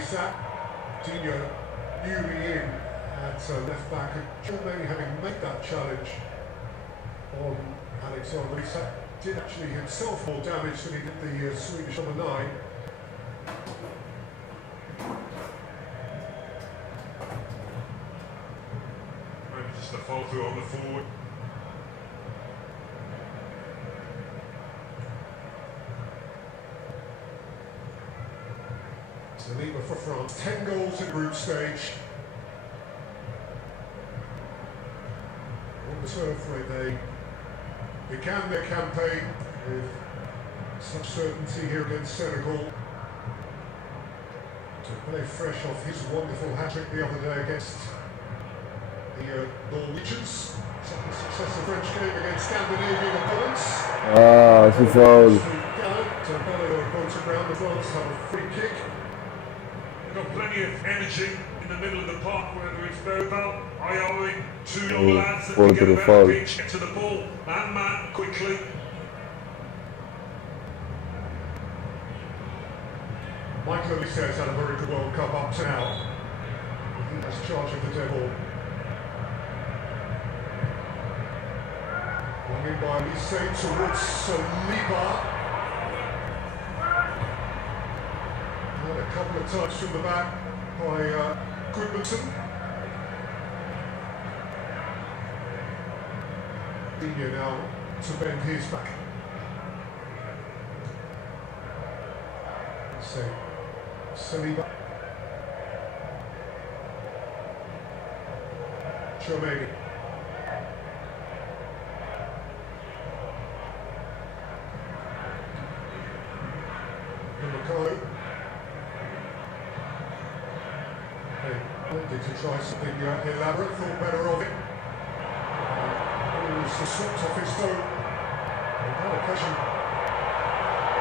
Sat, Dino newly in at left back, and Germany having made that challenge on Alexander Isak, did actually himself more damage than he did the Swedish number 9. Maybe just a follow through on the forward. Saliba for France, 10 goals in group stage. On the turf when they began their campaign with such certainty here against Senegal. To play fresh off his wonderful hat-trick the other day against the Norwegians. Second successive French game against Scandinavian opponents. Ah, c'est foul. Dembele points around the France, have a free kick. Got plenty of energy in the middle of the park, whether it's Bobel, Iori, two young lads that can get about the pitch, get to the ball, man quickly. Michael Olise has had a very good World Cup up to now. He has charge of the devil. Long in by Olise towards Saliba. And a couple of times from the back by Goodmanson. Dino now to bend his back. So, Saliba. Chomeni. Ricardo. Wanted to try something elaborate, thought better of it. The slipped off his toe. Another pressure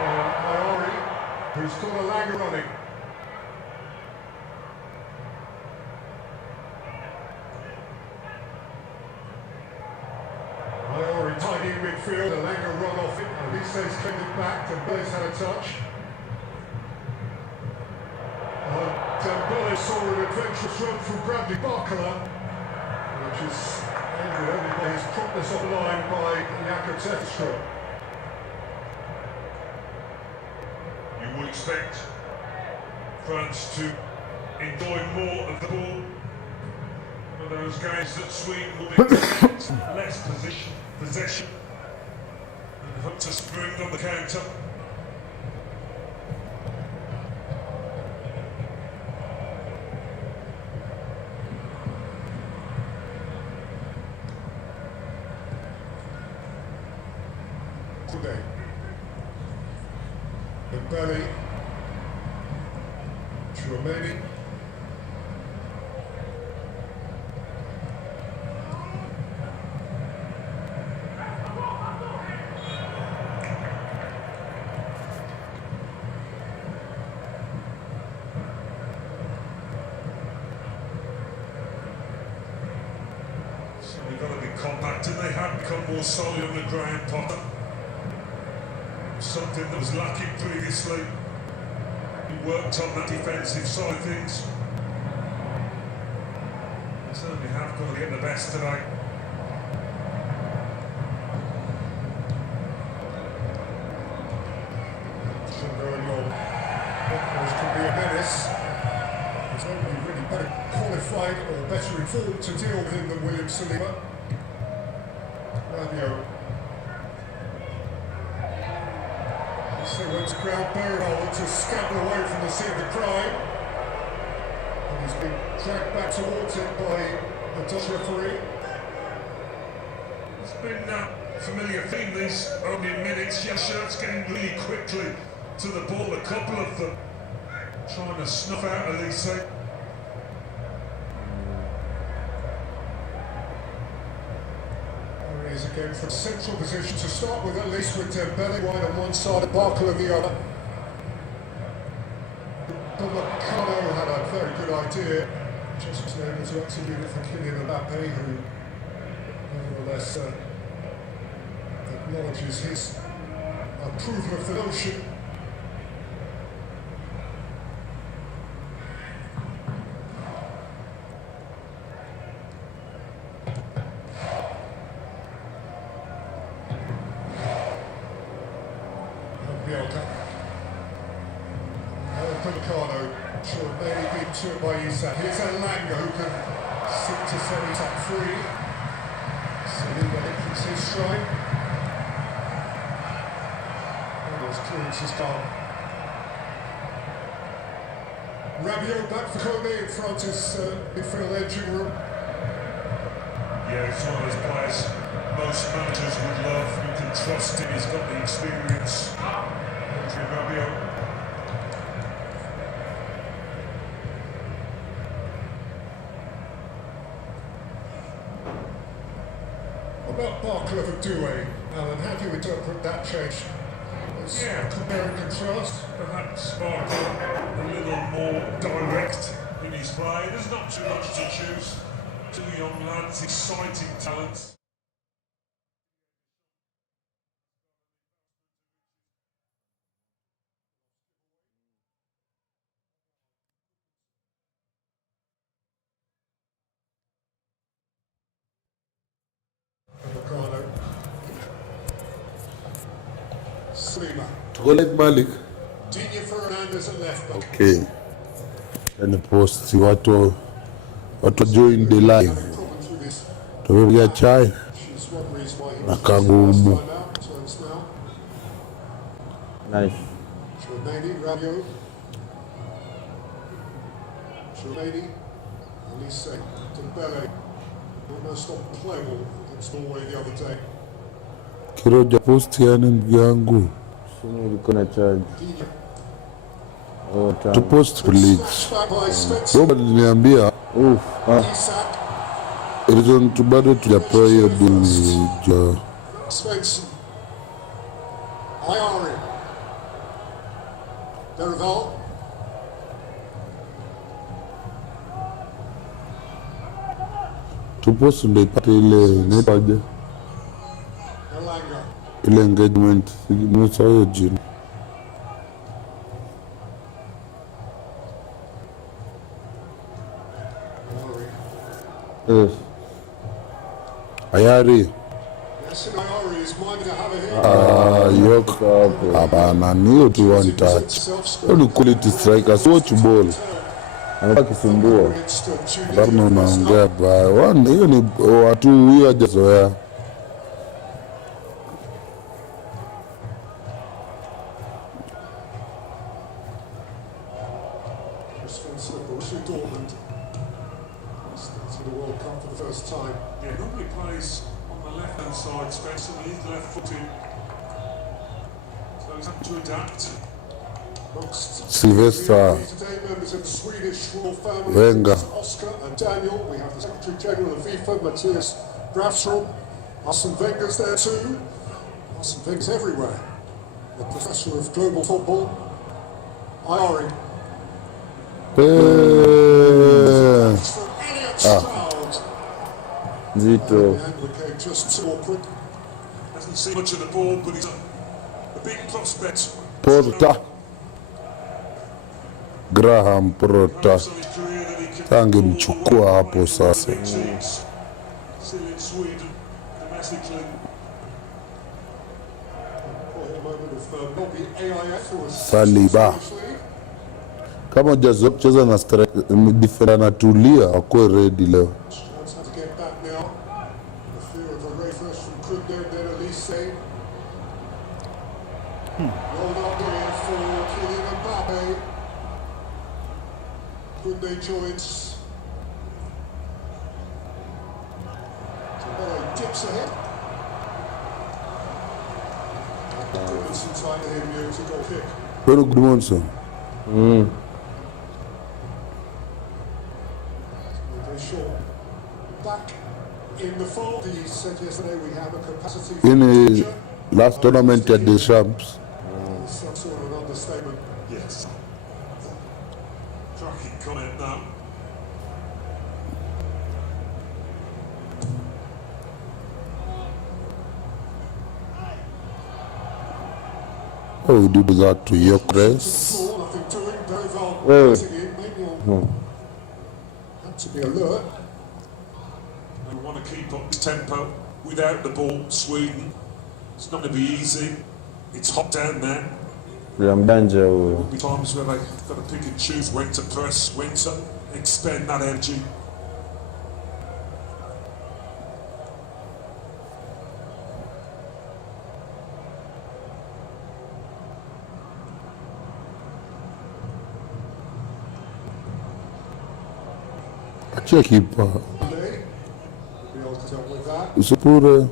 on Iori, who's got a Langer running. Iori tiny in midfield, a Langer run off it. Olise's cleared it back, Dembele's had a touch. Dembele saw an adventurous run from Bradley Barcola, which is ended only by his promptness on the line by Jakob Zefstra. You would expect France to enjoy more of the ball. One of those games that Sweden would expect less possession, and hope to spring on the counter. Today. Dembele, Chouameni, So we've got to be compact, and they have become more solid on the ground, Potter. Something that was lacking previously. He worked on that defensive side of things. They certainly have got to get the best today. going on. This could be a menace. He's only really better qualified or better informed to deal with him than William Saliba. Rabiot. So went to ground Barrel to scamper away from the scene of the crime. And he's been dragged back towards it by the Dutch referee. It's been a familiar theme these opening minutes. Yes, shirts getting really quickly to the ball. A couple of them trying to snuff out Olise. Is again from central position to start with, at least with Dembele wide on one side and Barcola on the other. Domacano had a very good idea, just was able to execute it for Kylian Mbappe, who nevertheless acknowledges his approval of the notion. Ricardo. Sure, maybe beat to it by Isak. Here's Elanga who can seek to set it up free. Saliba hits his stride. Almost clearance is gone. Rabiot back for Kone in front of his midfield engine room. Yeah, he's one of those players most managers would love. You can trust him, he's got the experience. Andre Rabiot. About Barclay and Doué, Alan, how do you interpret that change? Yeah, Compare and contrast. Perhaps Barker a little more direct in his play. There's not too much to choose. Two young lads, exciting talents. Ricardo. Saliba. Tukolek Malik. Dina Fernandez at left back. Okay. And post watu join the live. Problem through this. Tumepiga chai She's one reason why he na was kagumu. time out. Turns now. Nice. Chouameni, Rabiot. Chouameni. Elise. Dembele. Almost unplayable against Norway the other day. Kiroja post yani ndugu yangu. Simu ilikuwa na charge. Dina. Oh, To time. post please. Back by Spencer. Robert aliniambia Isak. reason tu bado tujapewa hiyo dini jo. Svensson. Ayari. Derival. Tu post ndio ipate ile netaje Elanga. ile engagement nimesahau hiyo jina. Ayari. Yes. Ayari. Yes, and Ayari is minded to have a hit. Yok. Hapana, ni hiyo tu one touch. Hiyo ni quality striker, so watch ball. Amekuwa kisumbua. Barno unaongea baya. One hiyo ni watu huyo hajazoea. Spencer, Borussia Dortmund. Starting the World Cup for the first time. Yeah, normally plays on the left-hand side, Spencer, but he's left-footed. So he's had to adapt. Amongst Sylvester today, members of the Swedish royal family, Wenger. Oscar and Daniel. We have the Secretary General of FIFA, Matthias Grafstrom. Arsene Wenger's there too. Arsene Wenger's everywhere. The Professor of Global Football. Ayari. Eh, For Elliot Stroud. Zito. And we came just too awkward. Hasn't seen much of the ball, but he's a big prospect. Porta. Graham Porta. Hopes on his career that he can Angemchukua hapo sasa. big teams. Still in Sweden, domestically. Quite a moment of not the AIF who was Saliba. Kama hujazoea kucheza na defender anatulia, akuwe ready leo. Strauss had to get back now. The fear of a ray first from Kunde, then Elise. Rolled up here for Kylian Mbappe. Kunde joins. Dembele dips ahead. Given some time to him here to go kick. Very good morning, sir. Very short. Back in the fold, he said yesterday we have a capacity for In future. the last tournament at the Champs, Some sort of an understatement. Yes. Cracking comment that. oh, we did that to Yokres. Nothing doing, very well Oh. getting in, maybe on. Had to be alert. They want to keep up the tempo without the ball, Sweden. It's not going to be easy. It's hot down there. Ya mjanja huyo. There'll be times where they've got to pick and choose when to press, when to expend that energy. Achia kipa. Be able to deal with that. Usipure.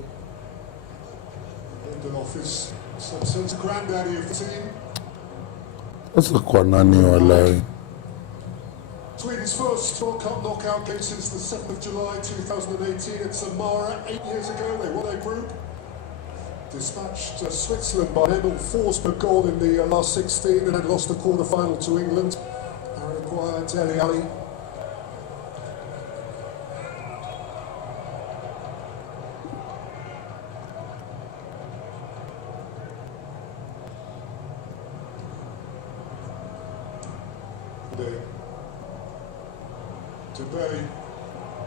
Lindelof is some sense granddaddy of the team. Sasa kwa nani walai? Sweden's first World Cup knockout game since the 7th of July 2018 at Samara. 8 years ago, they won their group. Dispatched Switzerland by Emil Forsberg goal in the last 16 and then lost the quarter-final to England. Harry Maguire and Dele Alli. Today,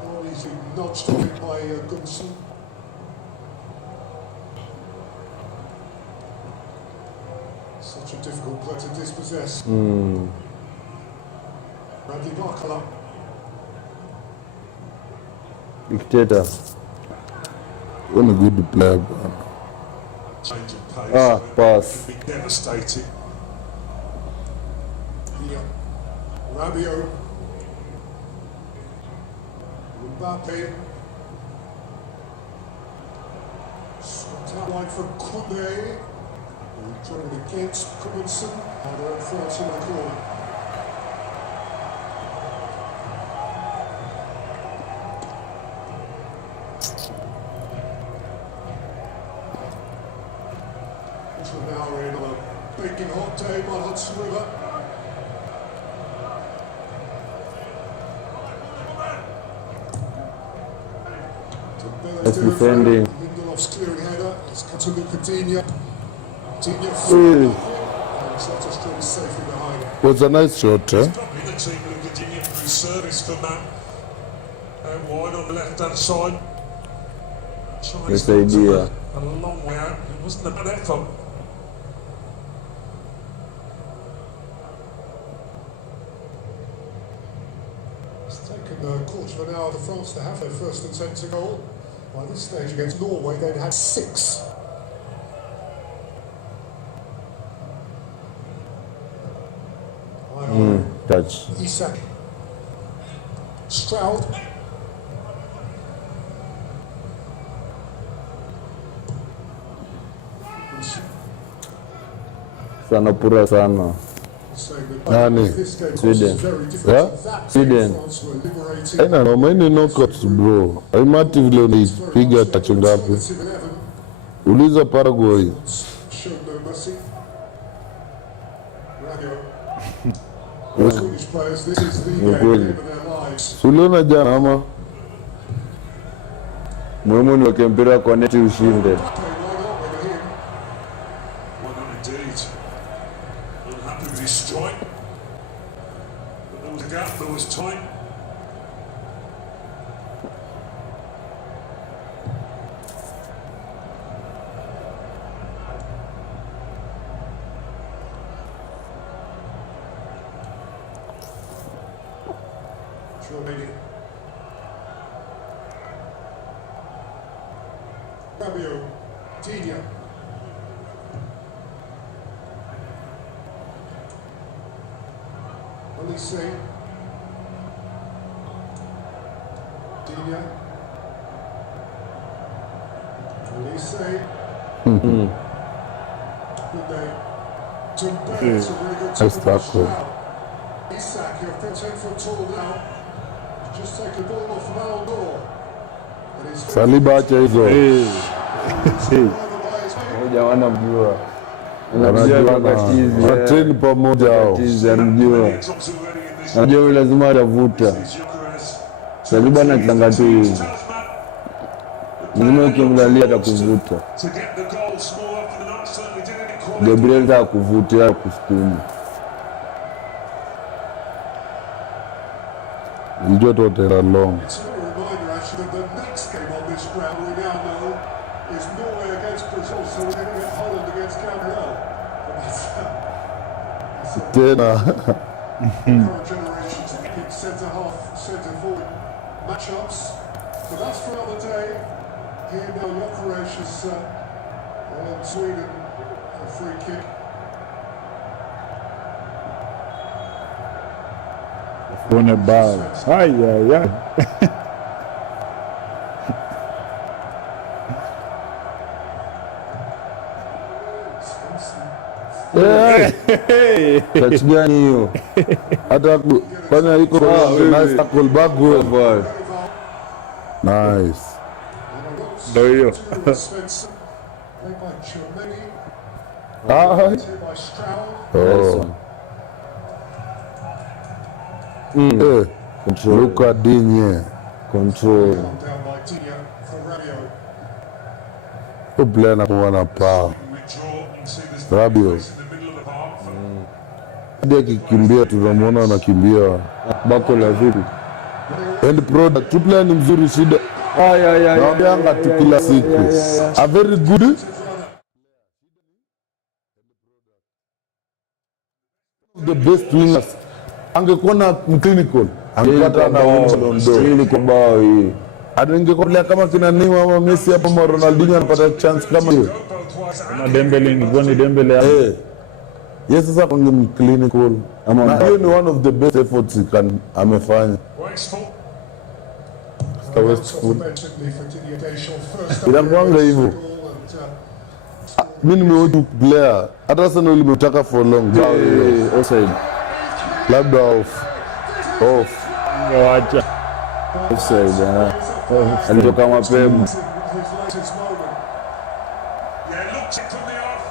not easy nudged a bit by Gunson. Such a difficult player to dispossess. Bradley Barcola. Dictator. What a good player, bwana. Change of pace. Pass. Can be devastating. Here, Rabiot. Mbappe. Swapped out wide for Koundé. Trying against Cumminson. And they're forced in the corner. So now we're in on a big and hot day by Hudson River. That's defending. Lindelof's clearing header. It's cut to Luca Digne. Digne Ooh. and Santa String safely behind. Was a nice shot, eh? Probably the team of Virginia through service for Matt. Out wide on the left-hand side. Yes, idea. A long way out. It wasn't a bad effort. It's taken a quarter of an hour for France to have their first attempt to goal. By this stage against Norway, they'd had 6. Touch. Isak. Stroud. Sana pura sana. Nani? Sweden. Yeah? Sweden. Aina noma, hii ni knockouts bro. Haimati vile unaipiga touch ngapi. Uliza Paraguay. Uliona jana ama? Muhimu ni weke mpira kwa neti ushinde. Well done indeed. Unhappy with his strike. But there was a gap, there was time. Rabiot. Digne. Olise. Digne. Olise. Koundé. Dembele, it's a really good Nice tackle. tackle. Isak, you're fit for a tool now. Just take a ball off the Ballon d'Or. And he's Saliba acha hizo. Moja wanamjua. Anamjua wakatizi. Watrain pamoja hao. Wakatizi anamjua. It's obviously already in this. Najua lazima atavuta. This Eucharist. Saliba na kitanga tu hivi. Lazima ukimlalia atakuvuta. To get the goal scored for the Knights, certainly did it in quality. Gabriel atakuvutia kusukuma. Nilijua tu wataenda long. It's a reminder actually that the next game on this ground we now know is Norway against Brazil, so we're going to get Holland against Cameroon. tena. Current generation to pick centre half, centre forward matchups. But that's for another day. Here now, Jokeresh is on Sweden, a free kick. On a ball. Ay, ay, ay. Touch gani hiyo? Hata kwani iko nice tackle back goal. Nice. Ndio hiyo. Spencer, played by Germany, Ah, by Stroud. oh. Control. Luka Digne. Control. Down by Tia for Rabio. Who player na kuona power. Withdraw and see this Rabio. place in the middle of the park. Hadi akikimbia tunamwona anakimbia. Bako la vipi? End product. Tu player ni mzuri shida. Naambianga tu kila siku. A very good. The best wingers. Angekuwa na clinical. Angepata na Ronaldo. Hili kwa bao hii. Hata ingekuwa kama kina Neymar ama Messi hapo ama Ronaldinho anapata chance kama hiyo. Kama Dembele ingekuwa ni Dembele hapo. Yes, sasa kwenye clinical. Na hiyo ni one of the best efforts amefanya. Wasteful. Westwood. Inakuanga hivyo. Mimi nimeona player hata sana ulimetaka for long. Offside. Labda off. Wacha. Offside. Alitoka mapema. Yeah, looked it from the off.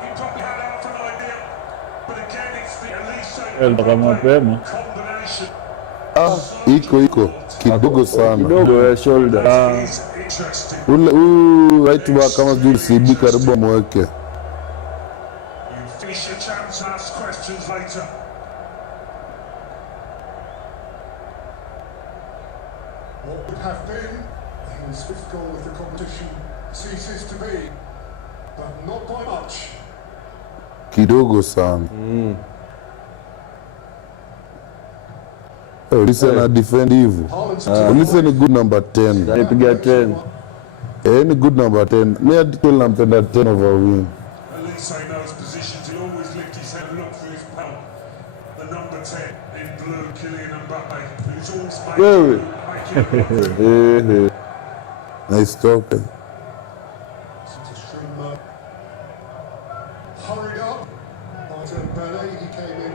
He probably had half an idea. But again, it's the Elise Alitoka mapema. combination. Iko kidogo sana. Kidogo ya shoulder. Is interesting. Ule right back kama juu CB karibu amweke. You finish your chance and ask questions later. What would have been his fifth goal of the competition ceases to be, but not by much. Kidogo sana. Ulise na defend hivyo. Ulise ni good number 10. Alipiga 10. Ni good number 10. Mimi hadi nampenda 10 over win. Elise knows positions. He always lift his head and look for his pal. The number 10 in blue, Kylian Mbappe, who's always Wewe. making it. Nice talking. Hurried up. Martin Bellet, he came in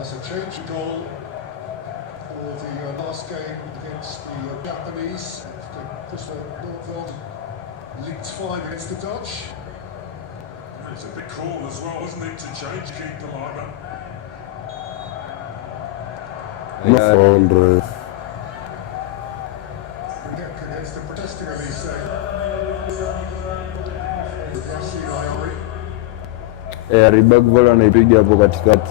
as a change goal for the last game against the Japanese. Just Nordveld leaked fine against the Dutch. It's a big call as well, wasn't it, to change keeper like that? No foul, ref. Against the protesting Elise. Yasin Ayori. Ribak bora anaipiga hapo katikati.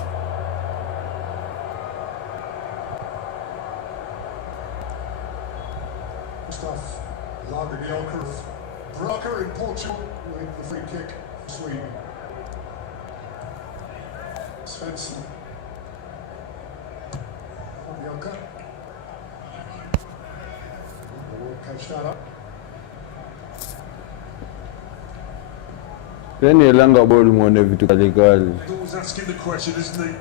Gustav Lagerbielker of Braga in Portugal with the free kick for Sweden. Svensson. Bianca. We'll catch that up. Peni elanga ball muone vitu kalikali. He's always asking the question, isn't he?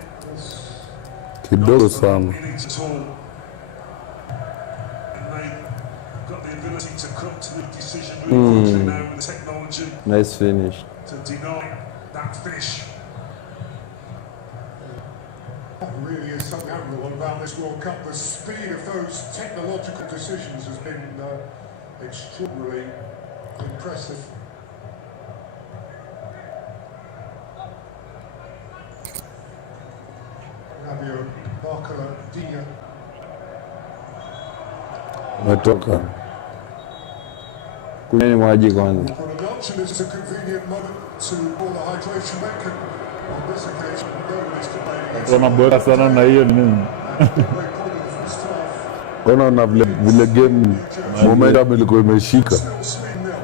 Kidogo sana. Innings at all. And they've got the ability to come to the decision really quickly now with the technology Nice finish. to deny that finish. That really is something admirable about this World Cup. The speed of those technological decisions has been extraordinarily impressive. Rabio, Barcola, Dia. Umetoka. Kunyeni maji kwanza. For the Dutch, and this is a convenient moment to call the hydration back. And on this occasion, nobody's complaining. Tuna bora sana na hiyo nini. Very probably the first half. Ona na vile game momentum ilikuwa imeshika. Still Sweden nil.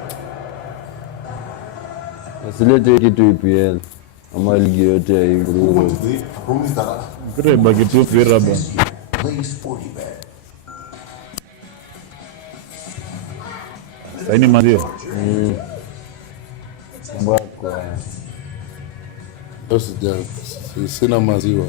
Usilete kitu EPL. ama ligi yote ya hii bro. Mpira ibaki tu mpira bana. Saini mazio. Mbako. Sina maziwa.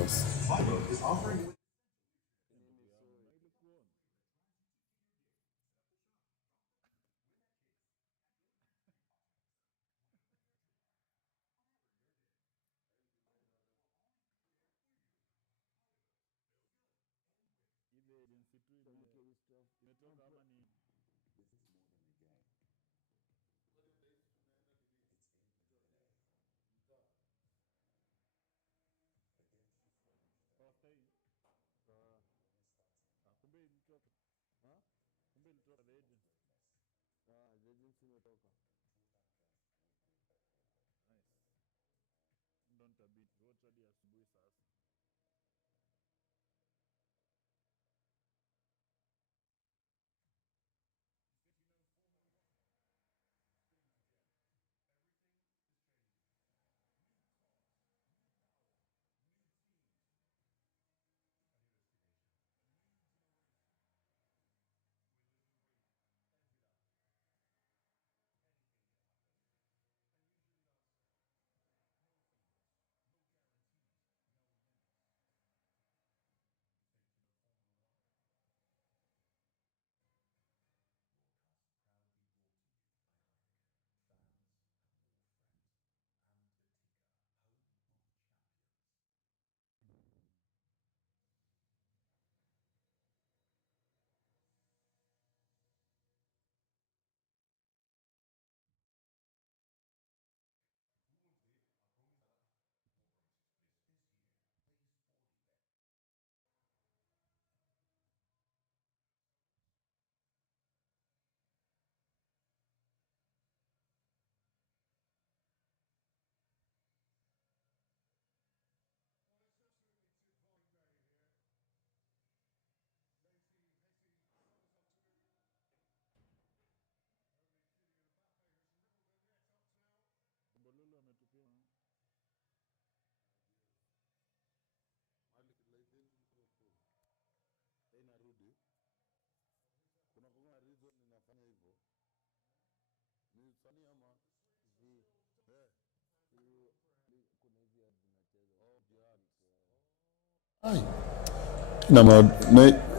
Na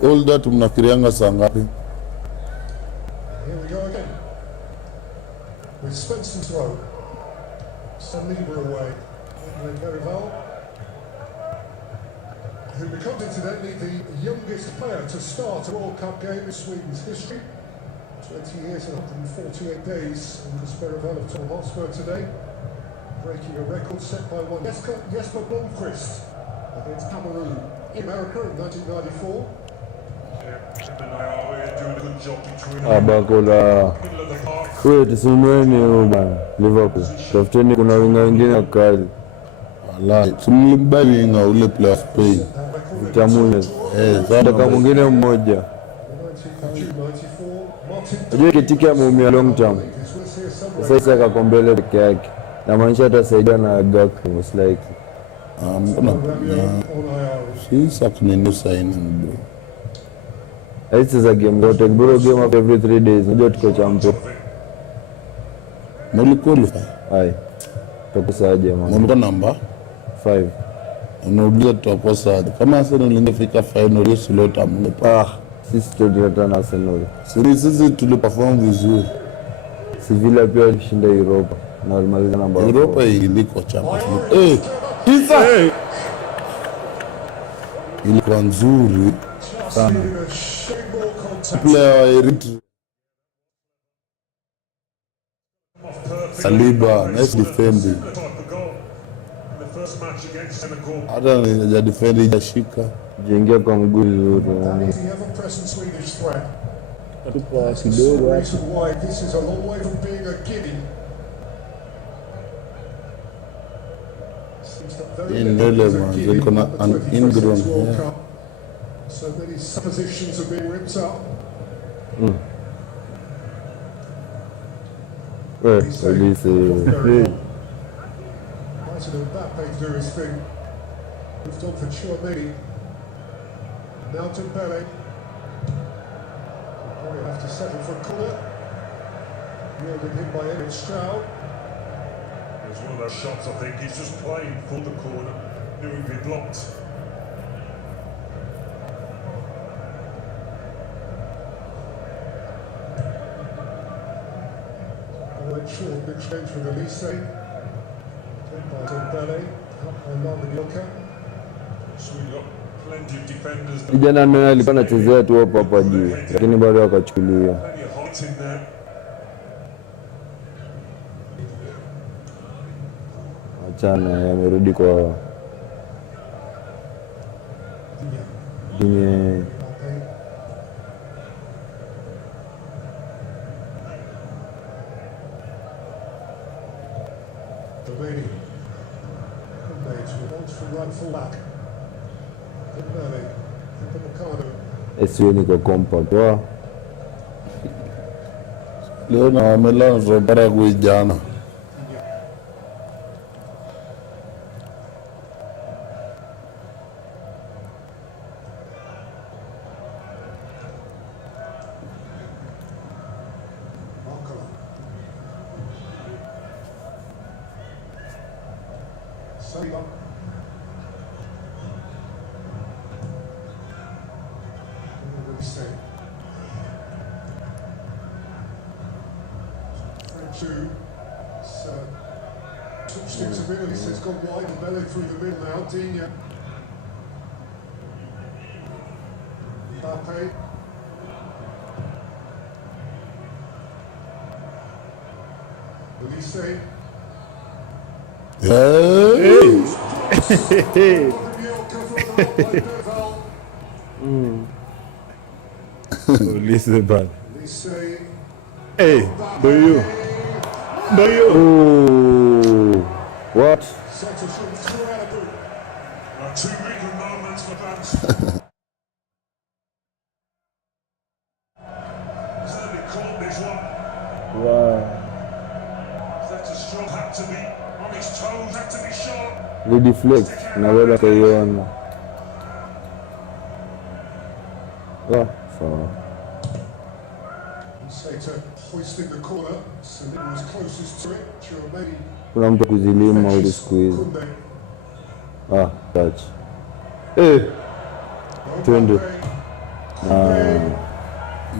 all that mnafikirianga saa ngapi? Here we go again. With Spencer throw. Saliba away. And Garival, who becomes incidentally the youngest player to start a World Cup game in Sweden's history. 20 years and 148 days in the Sperival of Tottenham Hotspur today. Breaking a record set by one Jesper Blomqvist against Cameroon in America in 1994. Abakola. Wait, tusimueni bana. Liverpool. Tafuteni kuna winga wengine wakali. Wallahi, tumbali na ule player Spain. Vitamune. Sasa mwingine mmoja. Unajua Kitike ameumia long term. Sasa akakombele peke yake. Na maanisha atasaidia na Gakpo most likely. She's a new signing bro. This is a game that take bro game up every 3 days. Unajua tuko champion. Muli qualify. Hai. Tukosaje man? Muli number 5. Unauliza tutakosaje? Kama Arsenal ingefika final yesu lota mngepa. Sisi tulileta na Arsenal. Sisi tuliperform vizuri. Sevilla pia ilishinda Europa. Na walimaliza namba. Europa iliko Champions League. Isa! Ilikuwa nzuri sana. Player R32. Saliba, nice defending. Hata ya defending ya shika. Jiingia kwa mguu vizuri. Tupo kidogo. This is a long way from being a guinea. Irrelevant, they're gonna an ingrown hair. So many positions have been ripped up. At least Right wanted Mbappe to do his thing. Moved on for Chouameni. Now to Pele. Probably have to settle for a corner. Yielded him by Emil Stroud. It was one of those shots, I think. He's just playing for the corner. Knew he'd be blocked. Short exchange with Elise. Then by Dembele. Up by Marmignoka. So we've got plenty of defenders. Kijana naye alikuwa anachezea tu hapo hapa juu, lakini bado akachukuliwa. Plenty of height in there. Achana, amerudi kwa kwenye esiwe niko compact wa leo na wamelanza Paraguay jana. Touchsticks a minute, it's gone wide and Belly through the middle now. Digne. Mbappe. Elise. Listen, bad. Elise. Hey, do you? Ooh, what? Two big moments for France. Certainly caught this one. Wow. That's a strong, had to be on his toes, had to be sharp. They deflect. Naweza kaiona. Sawa. Sater hoisting the corner. Saliba was closest to it. Chouameni. Kuna mtu kuzilima huko siku hizi. Touch. Twende.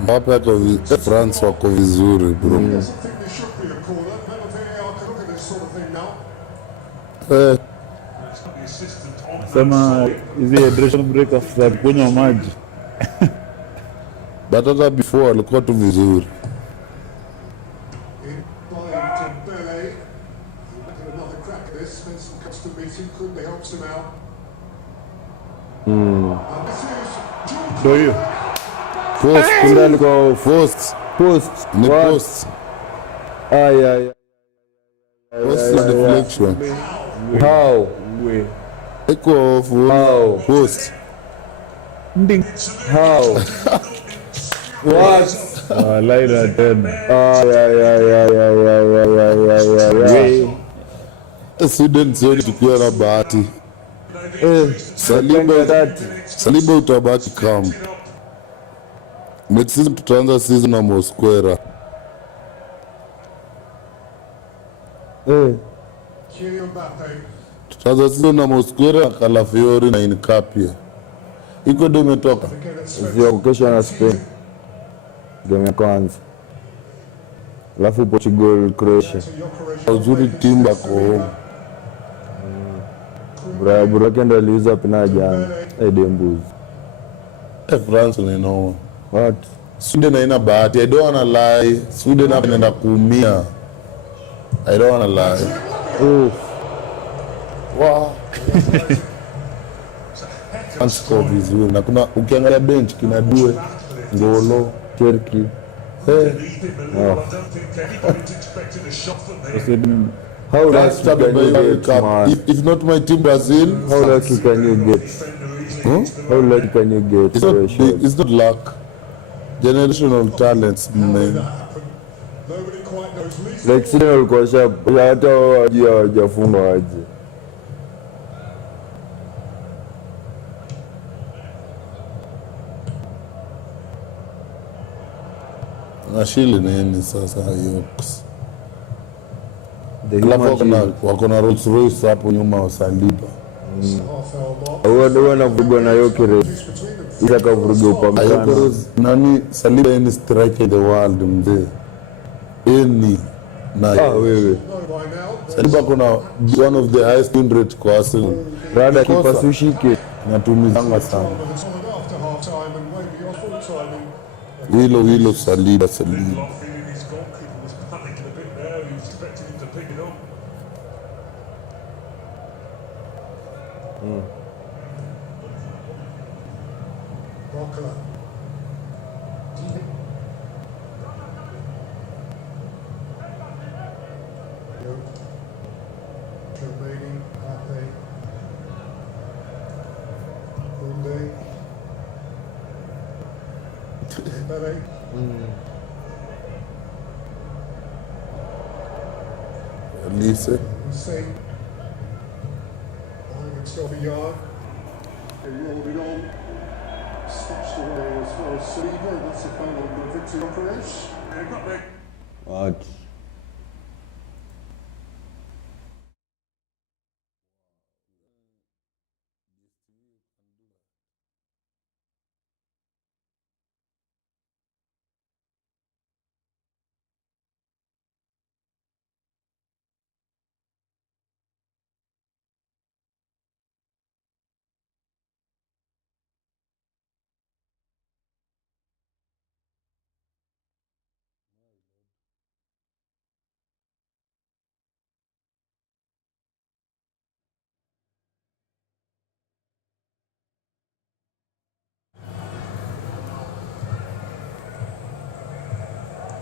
Mbappe ako France wako vizuri bro. Sema hizi hydration break after kunywa maji. But hata before alikuwa tu vizuri. Do you? Post, kunda alikuwa Post. Ni What? post. Ay. Post deflection. How? Eko How? post. Ding. How? What? Laila tena. Sweden sioni tukiwa na bahati. Saliba utabaki camp. Next season tutaanza season na Mosquera. Tutaanza season na Mosquera, Calafiori na Incapia. Iko ndio umetoka. Zio kesho na Spain. Game ya kwanza. Alafu Portugal, Croatia. Uzuri timba kwa home. Burake ndo aliuza pina jana. Dembuzi. France ni no. What? Sweden haina bahati. I don't wanna lie. Sweden hapa inaenda kuumia. I don't wanna lie. Wow. France kwa vizuri. Na kuna ukiangalia bench kina Due, Ngolo, Turkey. How lucky can you get, man? If not my team Brazil, How lucky can you get? How lucky can you get? it's not luck. Generational talents, man. Like sisi walikuwa hata hawajafunga aje. Nashili nini sasa Yoks. The Alafu human wako na Rolls Royce hapo nyuma wa Saliba. huwa anavurugwa na Yokere. Ila kavuruga Upamecano. Nani Saliba ni striker in the world mzee. Any na Wewe. Saliba kuna one of the highest win rate kwa Arsenal. Rada kipasushike. Natumizanga sana. After half time and maybe off full Hilo time. Saliba. Lindelof feeling his goalkeeper was panicking a bit there. He was expecting him to pick it up. Barker. Tremaine, Pape, Kunde, Dembele, Lise. Hussein, behind himself a yard. He rolled it on, snatched away as well as Saliba. That's the final victory on Perez. Yeah, got there. What?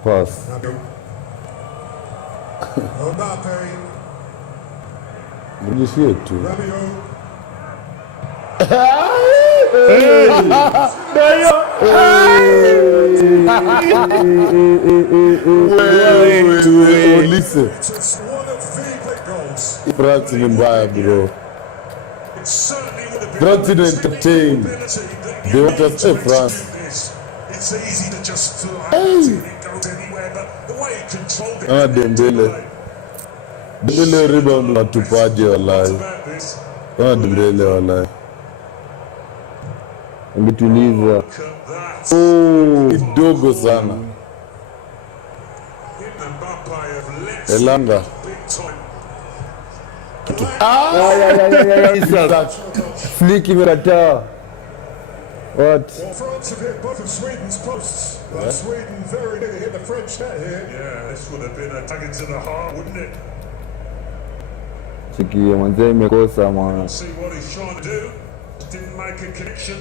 Pass. Mbappe, Mrudishie tu. Rabiot, Lise. it's one of the great goals. France ni mbaya bro. It certainly would have been France didn't entertain. They want to say France. It's easy to just fly and it goes anywhere, but the way he controlled it. Dembele. Dembele rebound na tupaje wallahi. About this, Dembele wallahi. Angetuliza. look at that. Kidogo sana. Him and Mbappe have let Elanga. big time. Flick imekataa. What? Well, France have hit both of Sweden's posts, but Sweden very nearly hit the French net here. Yeah, this would have been a tag into the heart, wouldn't it? Chikie mwanzo imekosa mwana. See what he's trying to do. Didn't make a connection.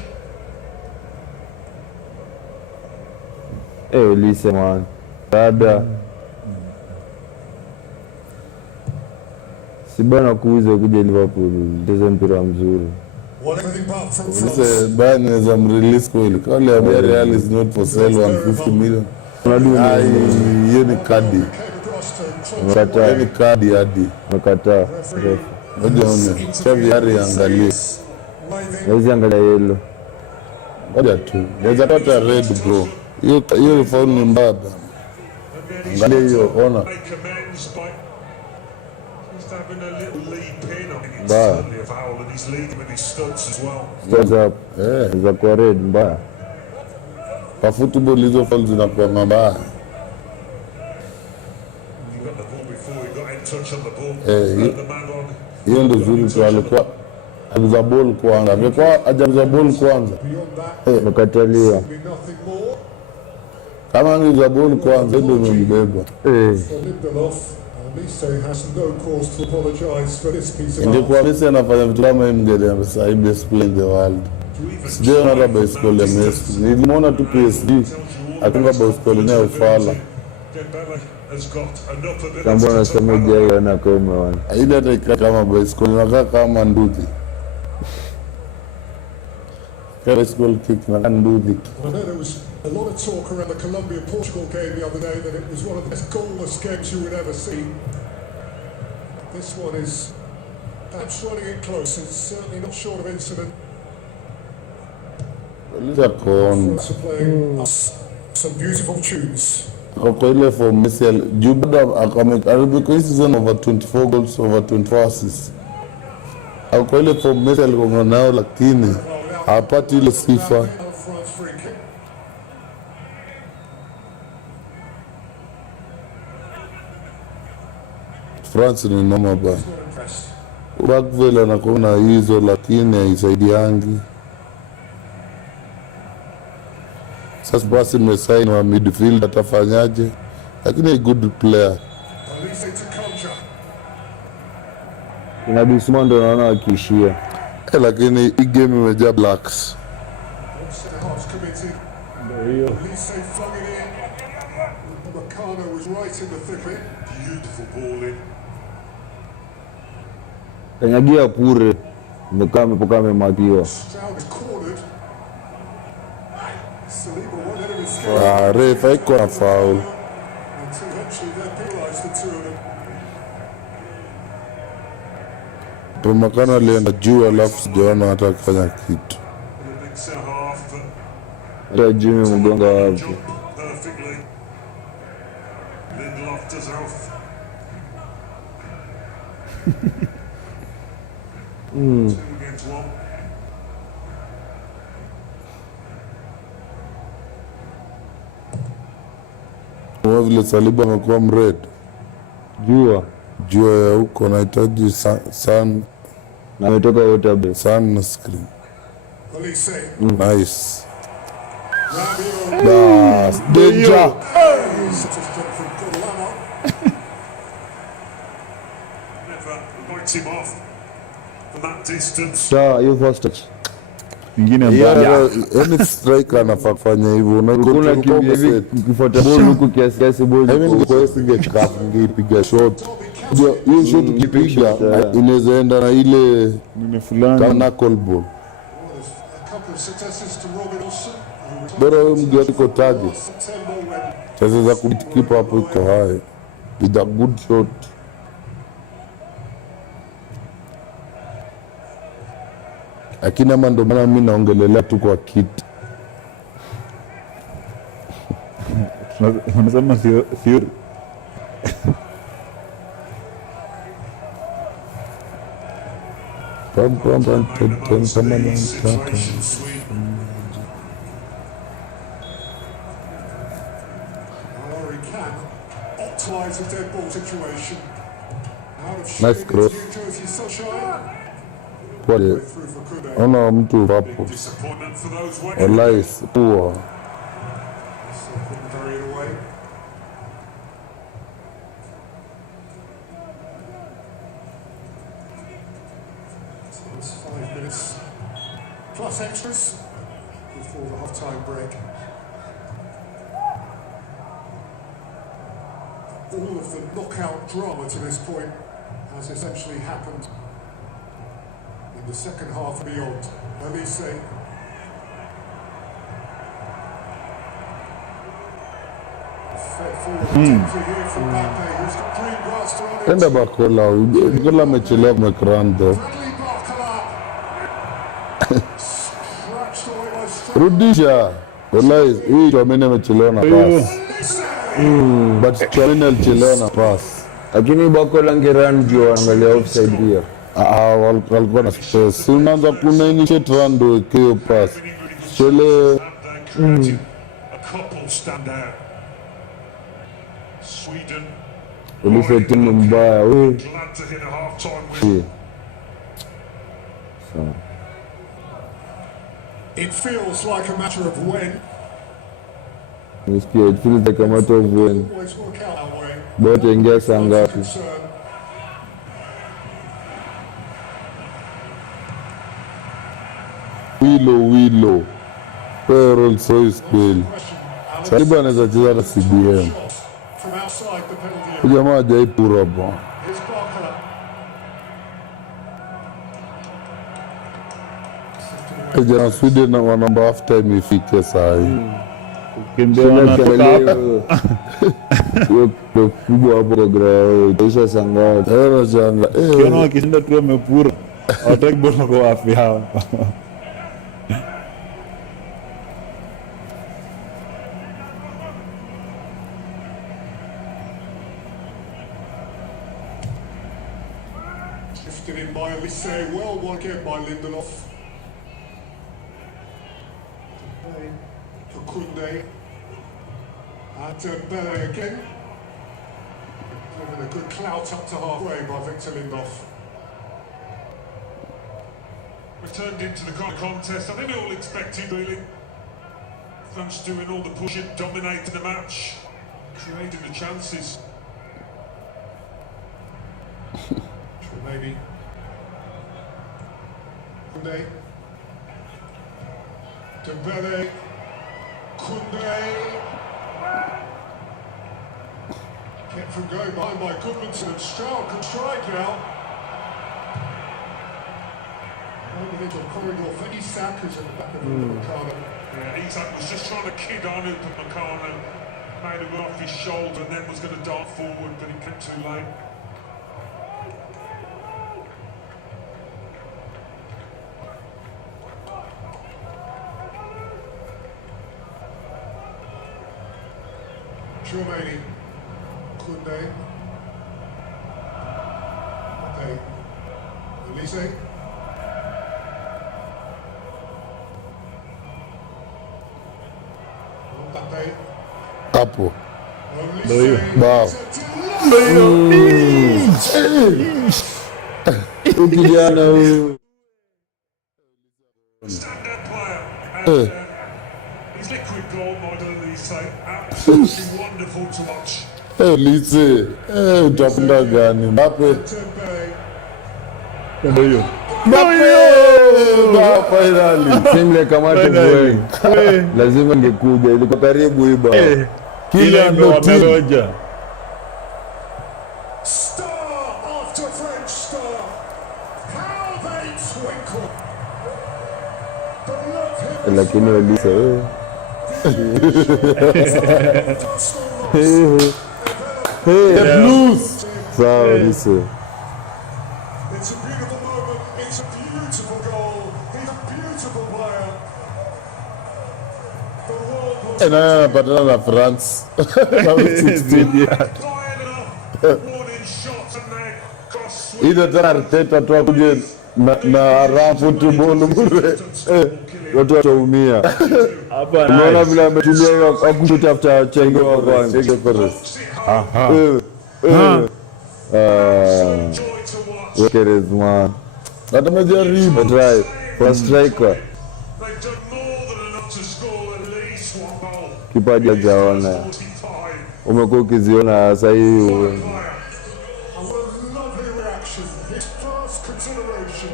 Lise man. Rada. Sibana kuuza kuja Liverpool. Cheza mpira mzuri. Everything but from France. Lise Bayern inaweza mrelease kweli. Kale ya Real is not for sale 150 million. Ai, hiyo ni kadi. Came across to Trent. Mekataa. Hiyo ni kadi hadi. Mekataa. Ngoja one. Xavi angalie. Waving. Hawezi angalia yellow. Ngoja tu. Naweza pata red bro. Hiyo foul ni mbaya bana. Angalia hiyo ona. Make amends by just having a little lead pin. I think it's Wow. certainly a foul, and he's leading with his studs as well. Stands up. Za kwa red mbaya. Kwa football hizo foul zinakuwa mbaya. You got the ball before he got in touch on the ball. Yeah, The man on. Hiyo ndio zuri tu alikuwa ajaza ball kwanza. Amekuwa ajaza ball kwanza. Beyond that, Mekataliwa. be nothing more Kama angeza ball kwanza ndio imembeba. for Lindelof. Lise has no cause to apologise for this piece of Ingekuwa art. Messi anafanya vitu kama hivi mngeliambia sasa hii best player in the world. Sijaona hata bicycle ya Messi. Nilimwona tu PSG akinga bicycle nayo ufala. Dembele has got enough ability Sambo to anasema ujaiona kama wana. Ile hata ikaa kama bicycle inakaa kama nduthi. Bicycle kick na nduthi. I know there was a lot of talk around the Colombia-Portugal game the other day that it was one of the best goalless games you would ever see. This one is perhaps running it close. It's certainly not short of incident. Uliza kuona. France are playing us some beautiful tunes. Kwa ile for Messi Juba alikuwa season over 24 goals over 24 assists. Kwa ile for Messi alikuwa nao lakini hapati ile sifa. France ni noma bana. Backville anakuwa na hizo lakini haisaidiangi. Sasa basi mesaini wa midfield atafanyaje? Lakini a good player. Inabisuma ndo naona wakiishia. Lakini hii game imejaa blacks. Hiyo. Kanyagia pure. Mepoka memakiwa. Ref haikuwa na foul. Tumakana alienda juu alafu sijaona hata akifanya kitu. Hata Jimmy mgonga wapi. Kwa vile Saliba amekuwa mred. Jua ya huko nahitaji sun na ametoka wote sun screen. Nice. Bas, danger. Sawa, you first touch. Nyingine mbaya. Any striker anafaa kufanya hivyo. Kuna kimbia hivi ukifuata ball huku kiasi ball. Mimi kwa singepiga shot. Hiyo shot ukipiga inaweza enda na ile fulani knuckle ball. Bora wewe mguu iko target. Sasa za keep hapo iko high. With a good shot. Lakini ama ndo maana mimi naongelelea tu kwa kit. Unasema theory. Nice cross. Pole. Ona mtu hapo. Wallahi poa. Plus extras before the half-time break. All of the knockout drama to this point has essentially happened in the second half and beyond. Elise. Enda Bakola amechelewa mekrando. Rudisha. Wallahi hii Chouameni amechelewa na pass. But Chouameni alichelewa na pass. Lakini Bakola angerun juu angalia offside pia. Walikuwa na space. Unaanza kuna initiate run ndo hiyo pass. Chele Ulise timu mbaya wewe. It feels like a matter of when. It feels like a matter of when. Always work out that way. Bote ingia saa ngapi? Wilo. Pero so is kweli. Saliba anaweza cheza na CDM. Jamaa hajaipura bwana. Jana Sweden na wanamba half time ifike saa hii. Kimbia na Yo kubwa hapo kwa grao. Itaisha saa ngapi? Jana. Kiona wakishinda tu wamepura. Hawataki bora kwa wapi hapa. Lifted in by Elise, well won again by Lindelof. For Kunde. And Dembele again. Given a good clout up to halfway by Victor Lindelof. Returned into the kind of contest. I think we all expected, really. France doing all the pushing, dominating the match, creating the chances. Maybe. Kunde. Dembele. Kunde. Kept from going behind by Goodmanson, and Stroud can strike now. Individual corridor for Isak, who's in the back of Meccano. Yeah, Isak was just trying to kid on it, but Meccano made a run off his shoulder and then was going to dart forward, but he came too late. Chouameni. Kunde. Okay. Elise. Hapo. Elise. Bao. Ukijana huyu. Standout player. His liquid gold model, Elise, absolutely wonderful to watch. Elise, utapenda gani? Mbappe. Ndio. Finally. Simle kamata boy. Lazima ngekuja, ilikuwa karibu hii baba. Kila ndo wamegoja. Star after French star. How they twinkle. The love Lakini Elisa wewe. The blues. Sawa Elisa. It's a beautiful moment. It's a beautiful goal. He's a beautiful player. The world was Anapatana na France. Warning shots and they got sweet. Ile tena Arteta tu akuje na rafu football bure. Watu wataumia. Hapa Unaona nice. vile ametumia hiyo akutafuta chengo wa kwanza. Aha. Joy to watch. Wekerez man. Hata mjaribu. Try for striker. They've done more than enough to score at least one goal. Kipaji hajaona. 45. Umekuwa ukiziona sasa hivi. player. And what a lovely reaction. His first consideration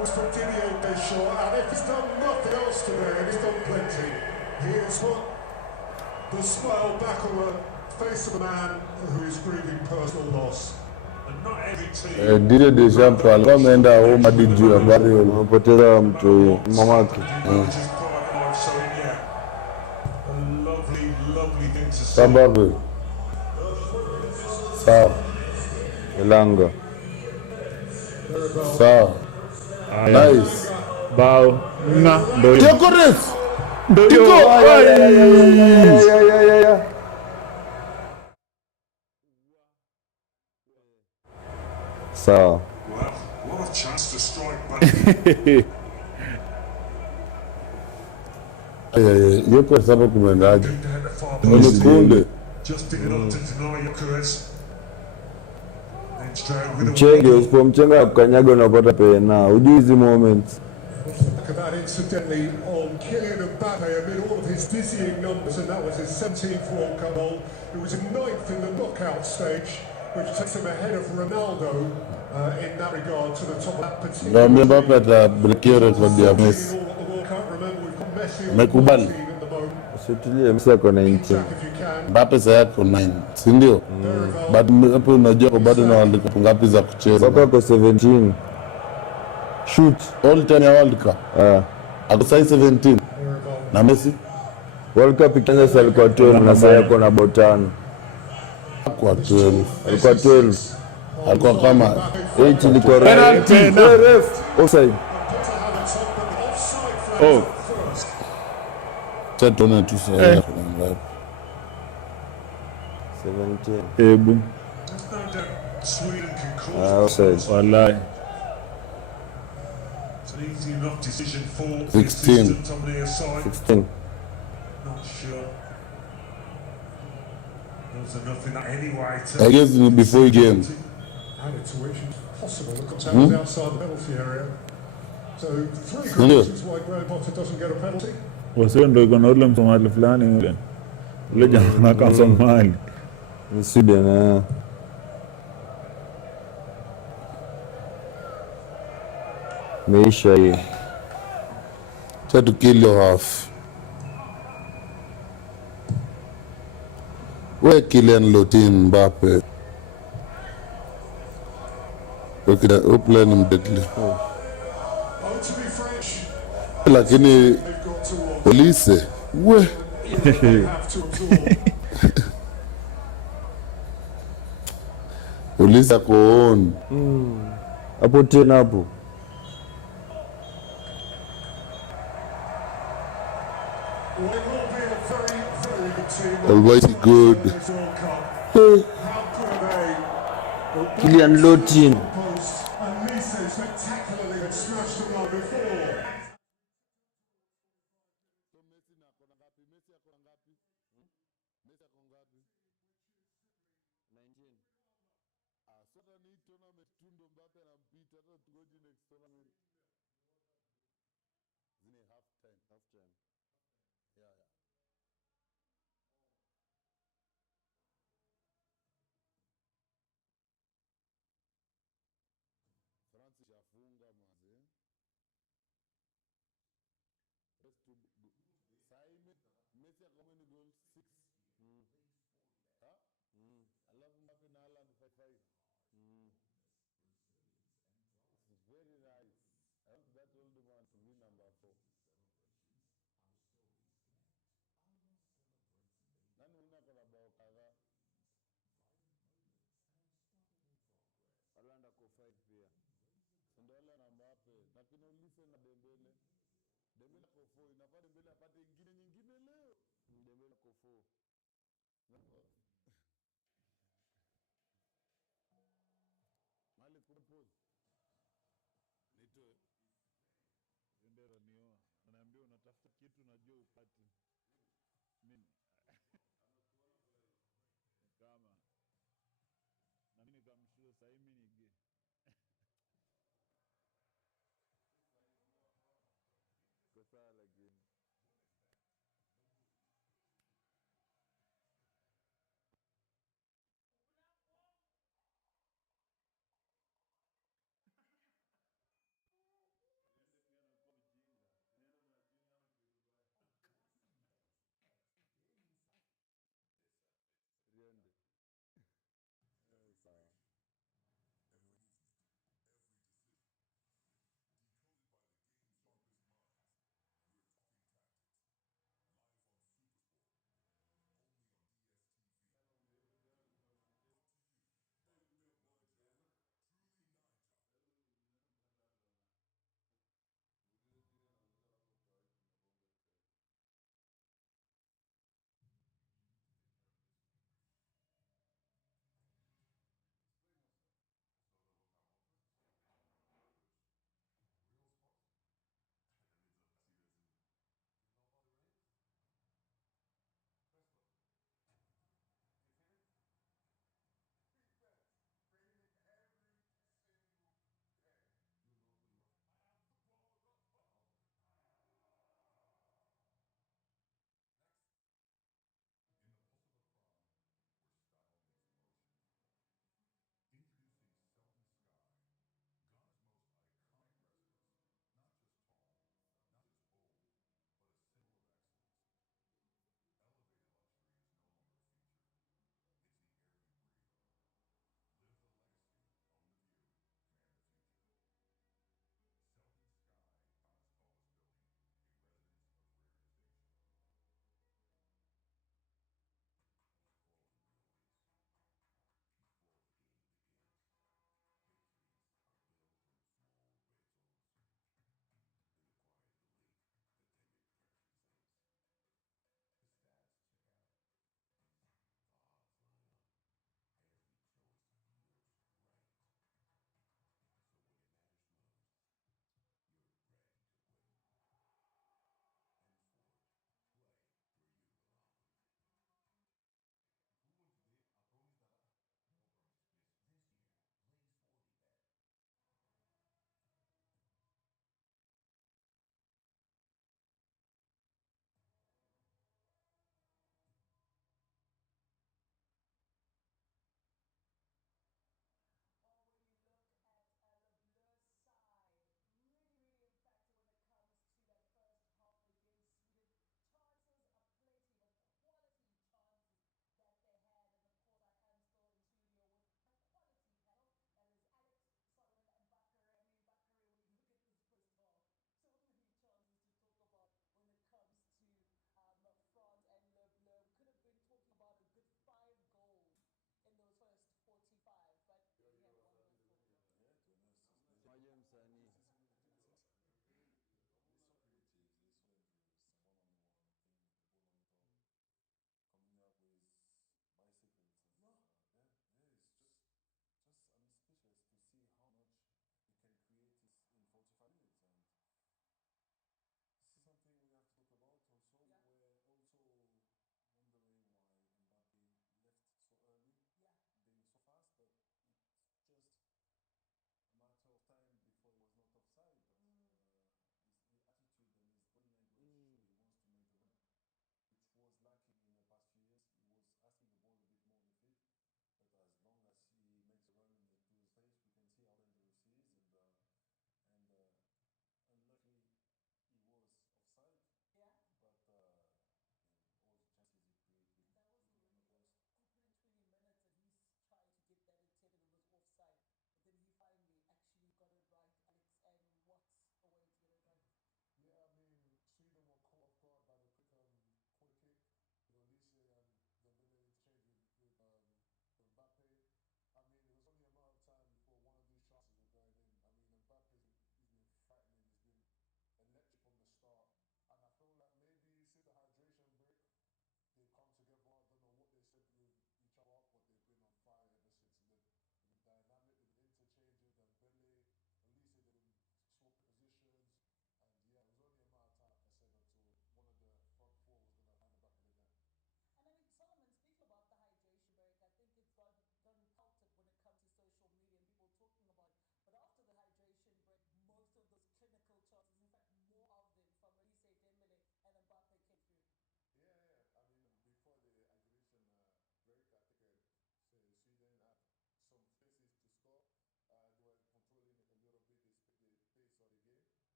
was for Didier Deschamps, and if he's done nothing else today, and he's done plenty, he has put the smile back on the face of a man who is grieving personal loss. And not every team. Didier Deschamps alikuwa ameenda home hadi juu ya bari. Umepoteza mtu mamake. Which is part of life, so yeah. A lovely, lovely thing to see. Sababu. Sawa. Elanga. Sawa. Nice. Bao. Na ndio. Gyökeres. Ndio. Sawa. Wow, what a chance to strike back. Gyökeres hapo kumendaje? Down the far post. Nikunde. Just big enough to deny Gyökeres. Then straight with a Mchenge usipomchenga kukanyaga unapata pena. Ujui hizi moments. Look at that incidentally on Kylian Mbappe amid all of his dizzying numbers, and that was his 17th World Cup goal. He was in 9th in the knockout stage, which takes him ahead of Ronaldo in that regard to the top of that particular Naambia Mbappe atabrekia rekodi ya Messi. team. All at the World Cup. Remember, we've got Messi on Mekubali. the team at the moment. Usitulie Messi ako 19. Jack, if you can. Mbappe sasa yako 9, si ndio? But Mbappe unajua kwa bado na World Cup ngapi za kucheza? Saka ako 17. Shoot. All time ya World Cup. Ako sai 17. Na Messi World Cup ikianza sasa alikuwa 12 na sasa yako na botano. kwa 12. Alikuwa 12. Alikuwa kama 8 ilikuwa Penalty. ref. Offside. Oh. tatu tu sasa. 17. Hebu. There's no doubt Sweden can cause Offside. Wallahi. It's an easy enough decision for the 16. assistant on their side. 16. Not sure. There's enough in that anyway I to... guess before the game. Added to which it's possible the contact was outside the penalty area. So three good reasons why Graham Potter doesn't get a penalty. Wasio ndo iko na ule Msomali fulani yule. Ule jamaa kama Somali. Ni Sweden. Meisha hii. Try to kill your half. Where Kylian Lotin Mbappe? Okay, playing him deadly. Oh, to be French, Lakini they've got to walk. Olise, we They have to absorb. Olise ako on. Hapo tena hapo. Well, it will be a very, very good team. Almighty good. This World Cup. How good are they? Well, Kylian Lotin. post and Lisa spectacularly had smashed them like before.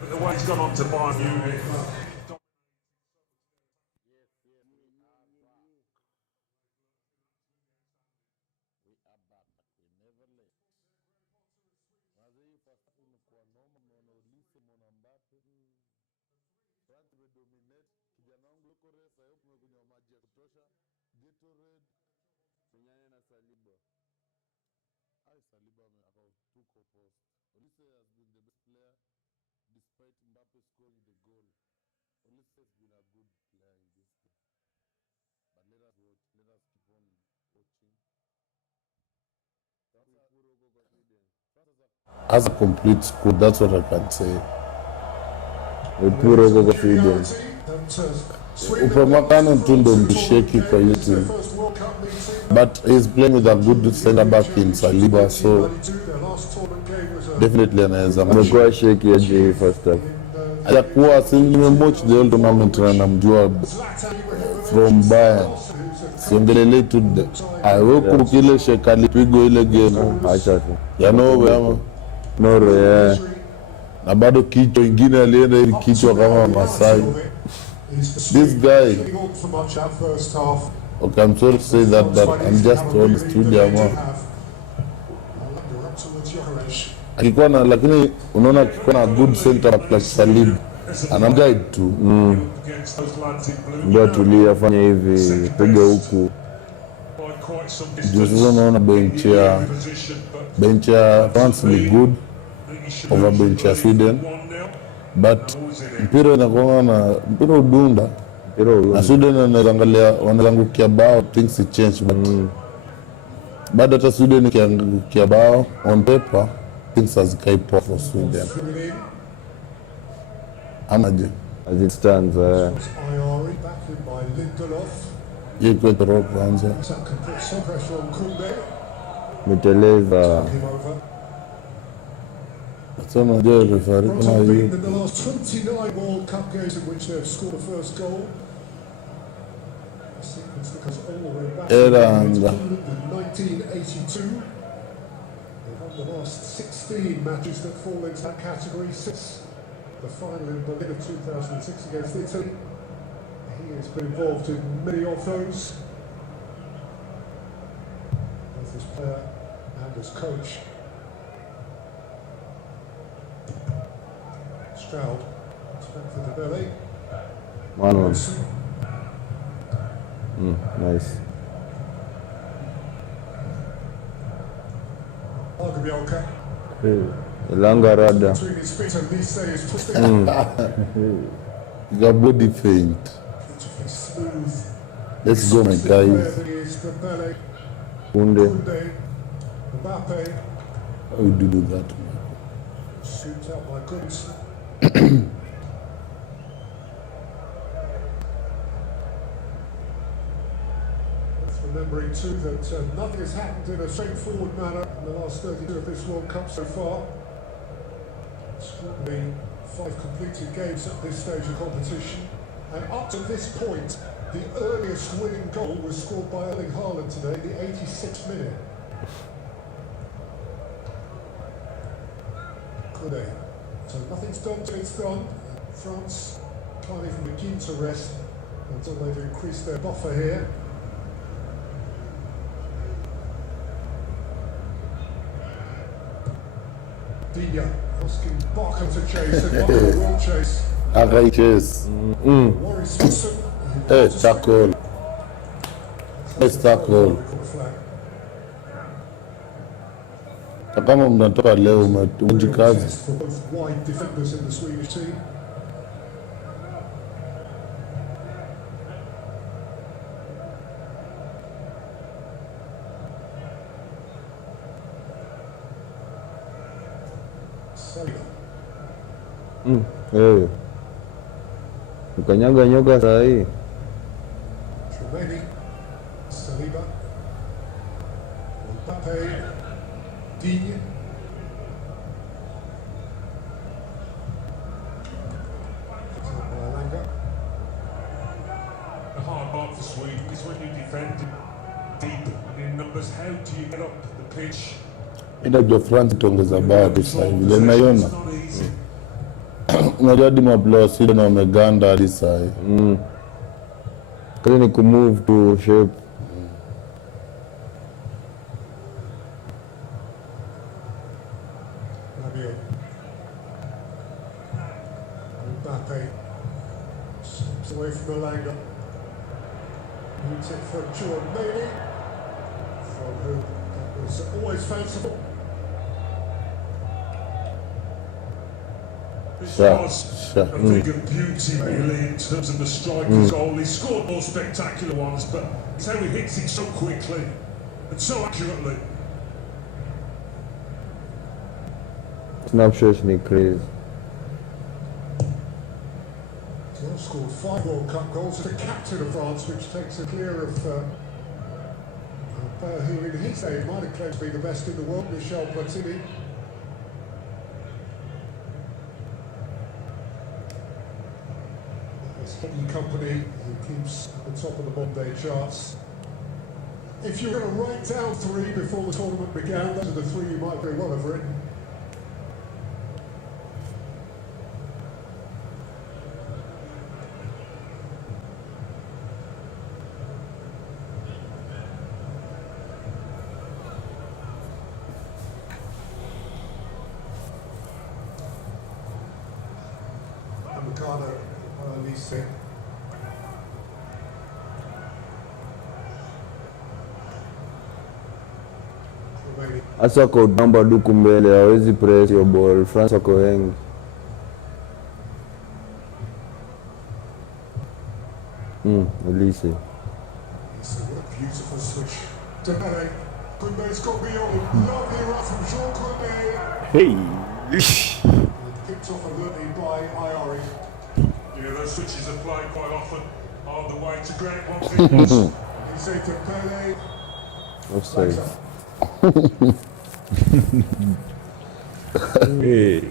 The way he's gone on to Bayern Munich. As a complete school, that's what I can say. Puro kwa Sweden. Upamecano tu ndo msheki kwa YouTube, but he's playing with a good center back in Saliba, so definitely anaweza Amekuwa sheki ya J first half. atakuwa nimewatch the whole tournament na namjua from Bayern. Siongelele tu aweku kile sheka alipigo ile game Acha tu. ya Norway ama Norway. na bado kichwa ingine alienda ili kichwa kama Masai. This guy, okay, I'm sorry to say that, but I'm just honest to jamaa. Akikuwa na, lakini unaona akikuwa na good center back like Salim, anamguide tu. Ndio tulia fanya hivi, piga huku. Juu sasa unaona bench ya France ni good over bench ya Sweden, but mpira inakuwa na mpira udunda. Na Sweden wanaangukia bao, things change, but bado hata Sweden ikiangukia bao on paper things hazikai poa for Sweden. Amaje As it stands, yiko toro kwanza Miteleza. sema ndio referee kuna hiyo in the last 29 World Cup games in which they have scored a first goal. A sequence that goes all the way back Era to anga 1982. They've won the last 16 matches that fall into that category. Since the final in Berlin of 2006 against Italy. He has been involved in many of those, both as player and as coach. Stroud, strength of the belly. One. Nice. Argabiolka. Langa rada. Between his feet and Lise is twisting. your body faint. Beautifully smooth. Let's go my guys. There is the belly. Kunde. Kunde. Mbappe. How you do that? Shoots out by Goods. Remembering too that nothing has happened in a straightforward manner in the last 32 of this World Cup so far. Extraordinary 5 completed games at this stage of competition, and up to this point the earliest winning goal was scored by Erling Haaland today in the 86th minute. Coude. So nothing's done till it's done. France can't even begin to rest until they've increased their buffer here. Dinya asking Barker to chase and Barker will chase. Agai chase. Warren Simpson. Hey, tackle. Nice tackle. Kama mnatoka leo umejikazi. For both wide defenders in the Swedish team. Ukanyaga nyoka saa hii. Tremeni, Saliba, Mbappe, Digne. The hard part for Sweden is when you defend deep in numbers. How do you get up the pitch? Ila jo France tongeza bao tu sasa hivi. Naiona. Unajua hadi maplayer wa Sweden wameganda hadi saa hii. Kazi ni kumove to shape. Mbappe steps away from Malanga. Moves it for Jordan, from who that was always fanciful. This Yeah, was sure. a thing of beauty, really, in terms of the striker's goal. He scored more spectacular ones, but it's how he hits it so quickly and so accurately. Snapshots ni crazy. He's now scored 5 World Cup goals as the captain of France, which takes a clear of a player who in his day might have claimed to be the best in the world, Michel Platini. Hidden company who keeps at the top of the Monday charts. If you're going to write down 3 before the tournament began, those are the 3 you might very well have written. Ricardo Lise. Asa kwa namba duku mbele hawezi press your ball. France wako wengi. Elise. What a beautiful switch. Dembele. Koundé's got beyond. Lovely run from Jean Koundé. Hey. Picked off alertly by Iori. Yeah, those switches are played quite often on the way to great ones. He said to Pele. Offside. Hey.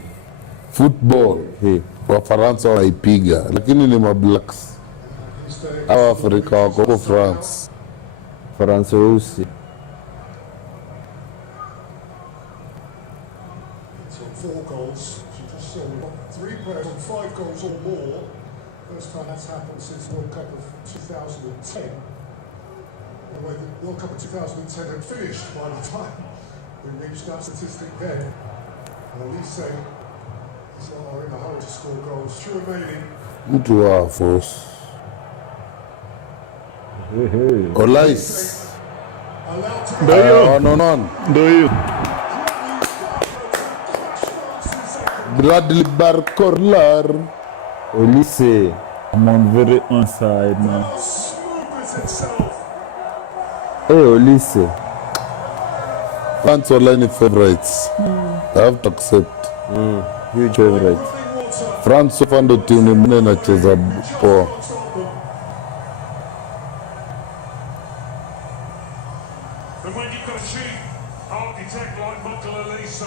Football Hey. Wafaransa wanaipiga, lakini ni mablacks. Hawa Afrika wako huko France. France weusi. It's on 4 goals. She just saw 3 players on 5 goals or more. First time that's happened since the World Cup of 2010. Anyway, the World Cup of 2010 had finished by the time we reached that statistic then. And Elise is not in a hurry to score goals. She remaining. Mtu wa force. Olais. Allowed to Do you? Wanonon. Do you? Bradley Barcolar. Elise. I'm on very onside now. smooth as itself. Hey, Elise. France wala ni favorites. I have to accept. Huge favorite. Running water. France sofa ndo timu nyingine inacheza poa. And when you've got a chief architect like Michael Elise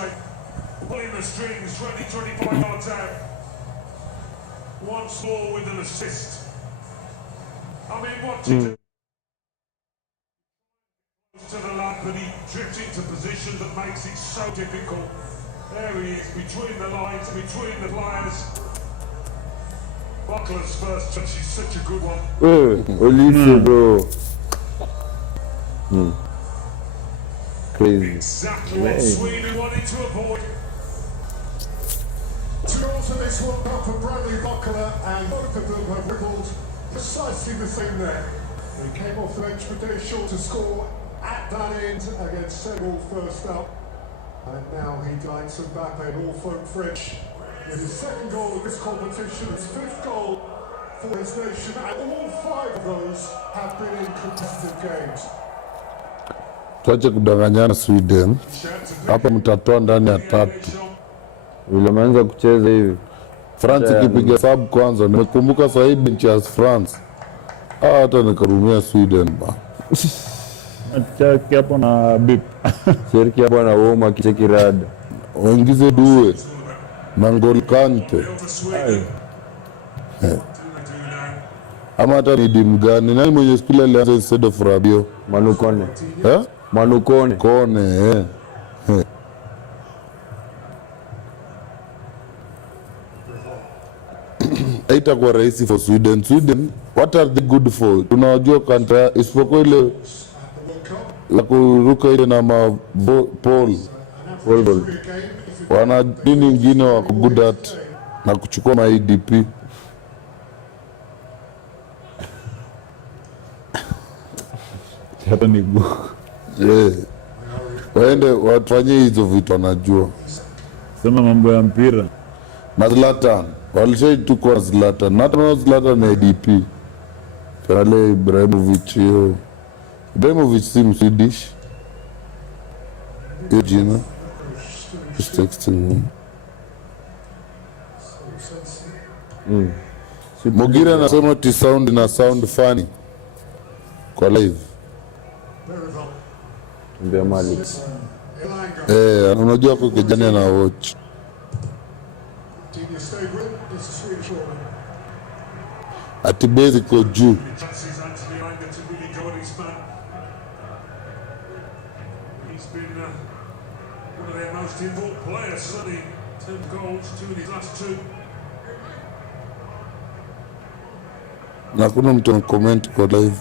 pulling the strings 20-25 yards out, once more with an assist. I mean, watching to the lap and he drips into position that makes it so difficult. There he is, between the lines, between the players. Buckler's first touch is such a good one. Hey, Elise, bro. Crazy. Exactly what Sweden wanted to avoid. 2 goals in this World Cup for Bradley Buckler, and both of them have rippled precisely the same there. They came off the bench with Dave Shaw to score at that end against Senegal first up. And now he guides Mbappe, all folk French, with his 2nd goal in this competition, his 5th goal for his nation, and all 5 of those have been in competitive games. Tuache kudanganyana Sweden. Hapa mtatoa ndani ya 3. Vile ameanza kucheza hivi. France ikipiga sub kwanza, nimekumbuka sasa hii bench ya France. Hata nikarumia Sweden ba. Chaki hapo na bip. Seriki hapo na woma kicheki rada. Waingize Due na N'Golo Kante. Ama hata ni dimu gani? Nani mwenye skula alianza instead of Rabiot? Manukone. Eh? Manukone. Kone, haitakuwa rahisi for Sweden. Sweden, what are they good for? Tunawajua kanta isipokuwa ile la kuruka ile na pole. Wana dini ingine wako good at na kuchukua ma IDP. Hata ni go. Waende wafanye hizo vitu wanajua. Sema mambo ya mpira. Na Zlatan, walishaitukwa Zlatan. Hata Zlatan na IDP. Pale Ibrahimovic hiyo. Ibrahimovic si Mswedish. Hiyo jina. Just texting me. Mogira anasema ti sound na sound funny. Kwa live. Mbea Malik. Unajua kwa kijana ana watch. Ati bezi kwa juu. Na kuna mtu ana comment kwa live.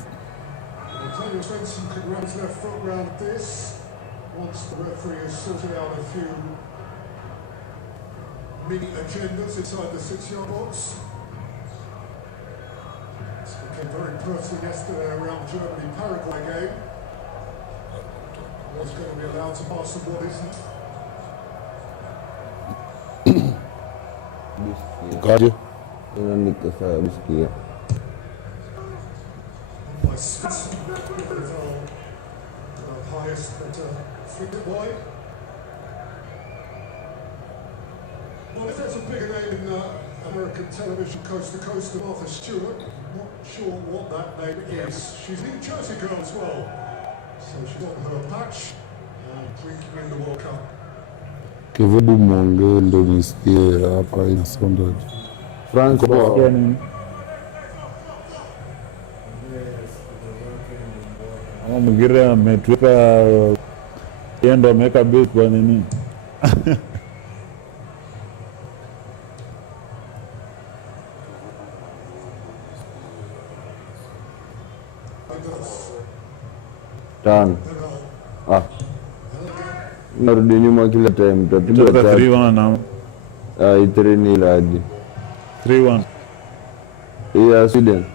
Mini agendas inside the 6-yard box. This became very personal yesterday around the Germany-Paraguay game. Was going to be allowed to pass the ball, isn't Kaje? Nikasa biskia. by Spence, the highest flicked wide. Well, if there's a bigger name in American television, coast to coast, than Martha Stewart, I'm not sure what that name is. She's a New Jersey girl as well, so she's on her patch drinking in the World Cup. Kivubu mwongee ndo nisikie hapa inasondaje. France kwa nini? Ama Mugira ametweka yeye ndo ameweka base kwa nini? Tano. Narudi nyuma kila time Tuta 3-1 na 3-0 hadi 3-1. ya Sweden.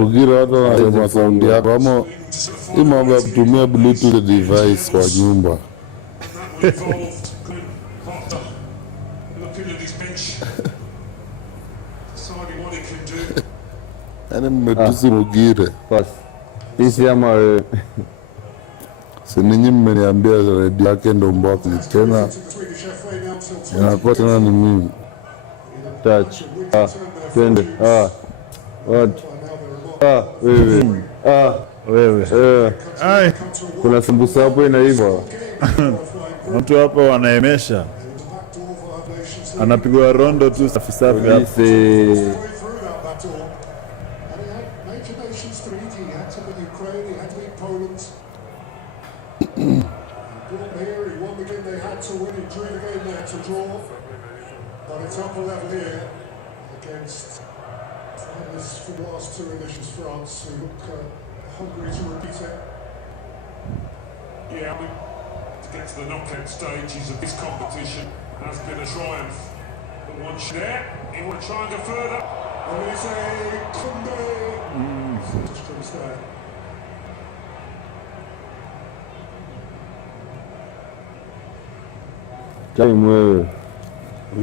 Mugira watu wanasema sound yako ama hii mambo ya kutumia Bluetooth device kwa nyumba. Yaani mmetusi Mugira. Pass. Sisi ama wewe. Si ninyi mmeniambia redio yake ndo mbwako tena. Inakuwa tena ni mimi. Touch. Twende. What? Wewe. Wewe. Ai, Kuna sambusa hapo inaiva. mtu hapo wanaemesha. Anapigwa rondo tu safi safi hapo. But it's upper level here against finalists from the last two editions, France, who look hungry to repeat it. Yeah, to get to the knockout stages of this competition has been a triumph. But once there, he will try and go further. And it's a Kunde. Just couldn't stay. Time wewe.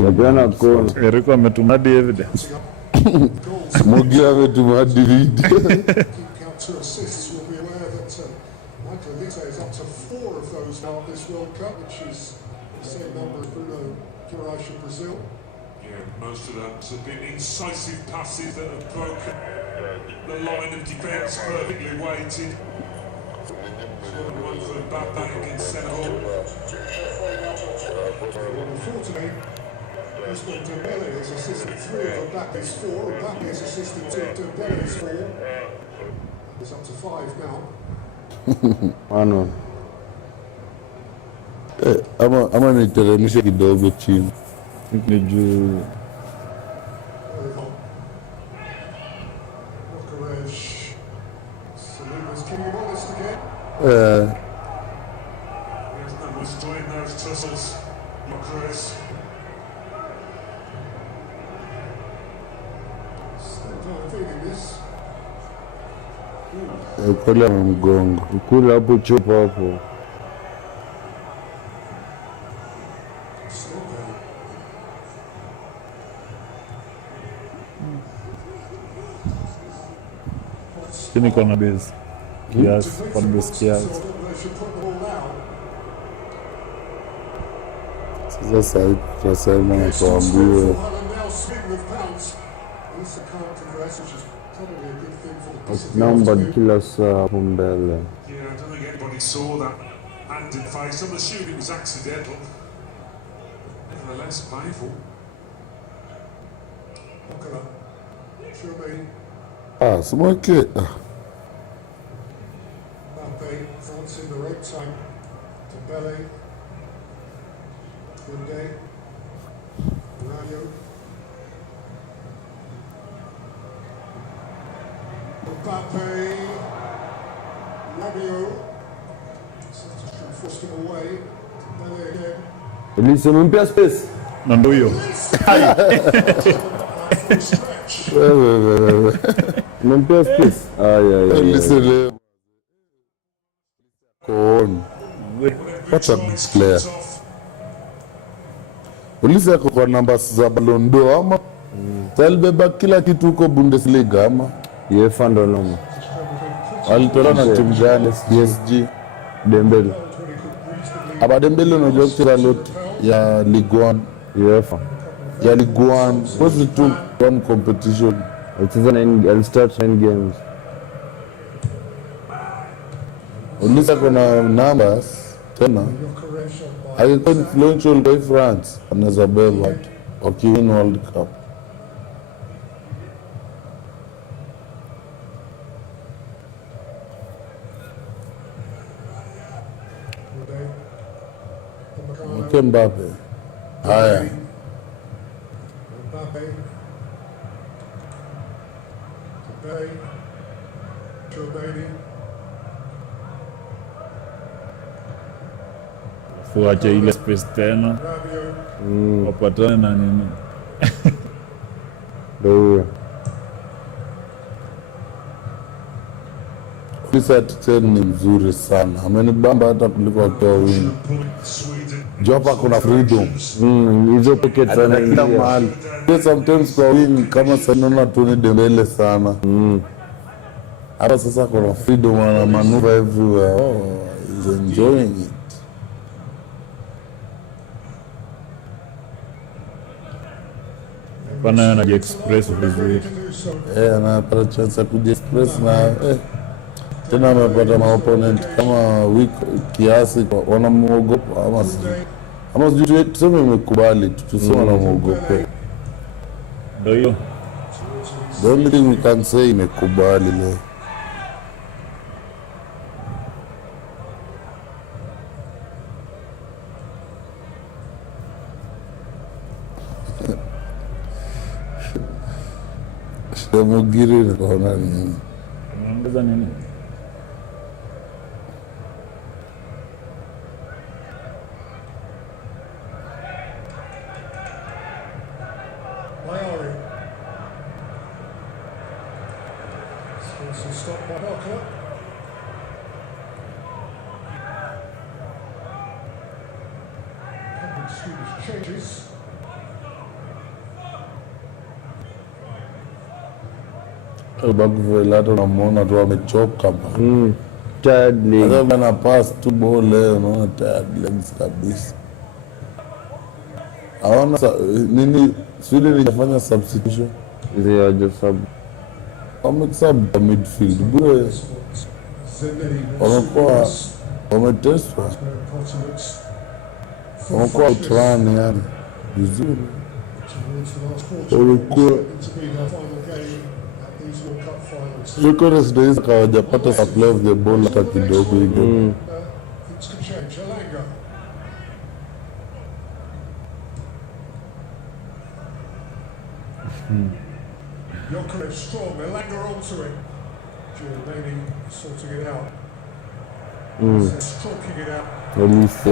Yapiana kona. Eriko ametumadi evidence. Mugira ametuma hadi video. Count two assists, you'll be aware that Michael Olise is up to 4 of those now at this World Cup, which is the same number as Bruno Guimaraes in Brazil. Yeah, most of those have been incisive passes that have broken the line of defence, perfectly weighted. One for Mbappe against Senegal. Unfortunately, Ousmane Dembele has assisted 3 of Mbappe's 4. Mbappe has assisted 2 of Dembele's 4. It's up to 5 now. Ano. Ama niteremshe kidogo chini. Ni juu There's no much joy in those tussles. Chris. Kweli amemgonga. Kula hapo chupa hapo. Sini kona base. Kiasi, kwa base kiasi. Sasa hivi tutasema tuambiwe namba kila saa hapo mbele. Yeah, I don't think anybody saw that hand in face. Some assumed it was accidental. Nevertheless, painful. simweke France in the right time. Dembele. Good day. Radio. Mbappe. Rabiot. Forced him away. Dembele again. Elise mpia space. Na ndo hiyo. Mpia space. Listen, on. What a big player. Ulise yako kwa namba za Ballon d'Or ama talibeba kila kitu huko Bundesliga ama UEFA ndo noma. alitola na timu gani? PSG. Dembele. Aba Dembele unajua kucheza lot ya Ligue 1. UEFA. Ya Ligue 1. What's the two one competition? I'll start 9 games. Ulise kuna numbers tena. Alikuwa influential by France anaweza beba wakiwin World Cup. Mbappe. Haya. Mbappe. Dembele. Chouameni. Fuache ile space tena. Rabiot. Wapatane na nini. Ndo huyo. Ulise ni mzuri sana. Amenibamba hata kuliko watoa wingi. Jopa kuna freedom. Hizo pockets Kila anaingia. mahali. Sometimes kwa wingi kama sanona Tony Dembele sana. Hapa sasa kuna freedom ana maneuver everywhere. Oh, he's enjoying it. Pana na express vizuri. Anapata chance ya kujiexpress na tena amepata maopponent kama weak kiasi wanamuogopa ama sijui tuseme imekubali tuseme wanamuogopa. Ndo hiyo. The only thing we can say imekubali leo. Mugiri nikaona nini? Unaongeza nini? Bayari. Stop by Barker. Students changes. Bakuvela unamwona tu amechoka. Tired leg. Hata bana pass tu ball leo unaona tired legs kabisa. Hawana nini Sweden inafanya substitution. They are just sub. Wamesub the midfield. Bure wamekuwa wameteswa. Wamekuwa utrani yani. Vizuri. Wamekuwa Lucas days kawajapata supply of the ball hata kidogo hivi. Jokovic strong, Elanga onto it. Chouameni sorting it out. Stroking it out. Olise.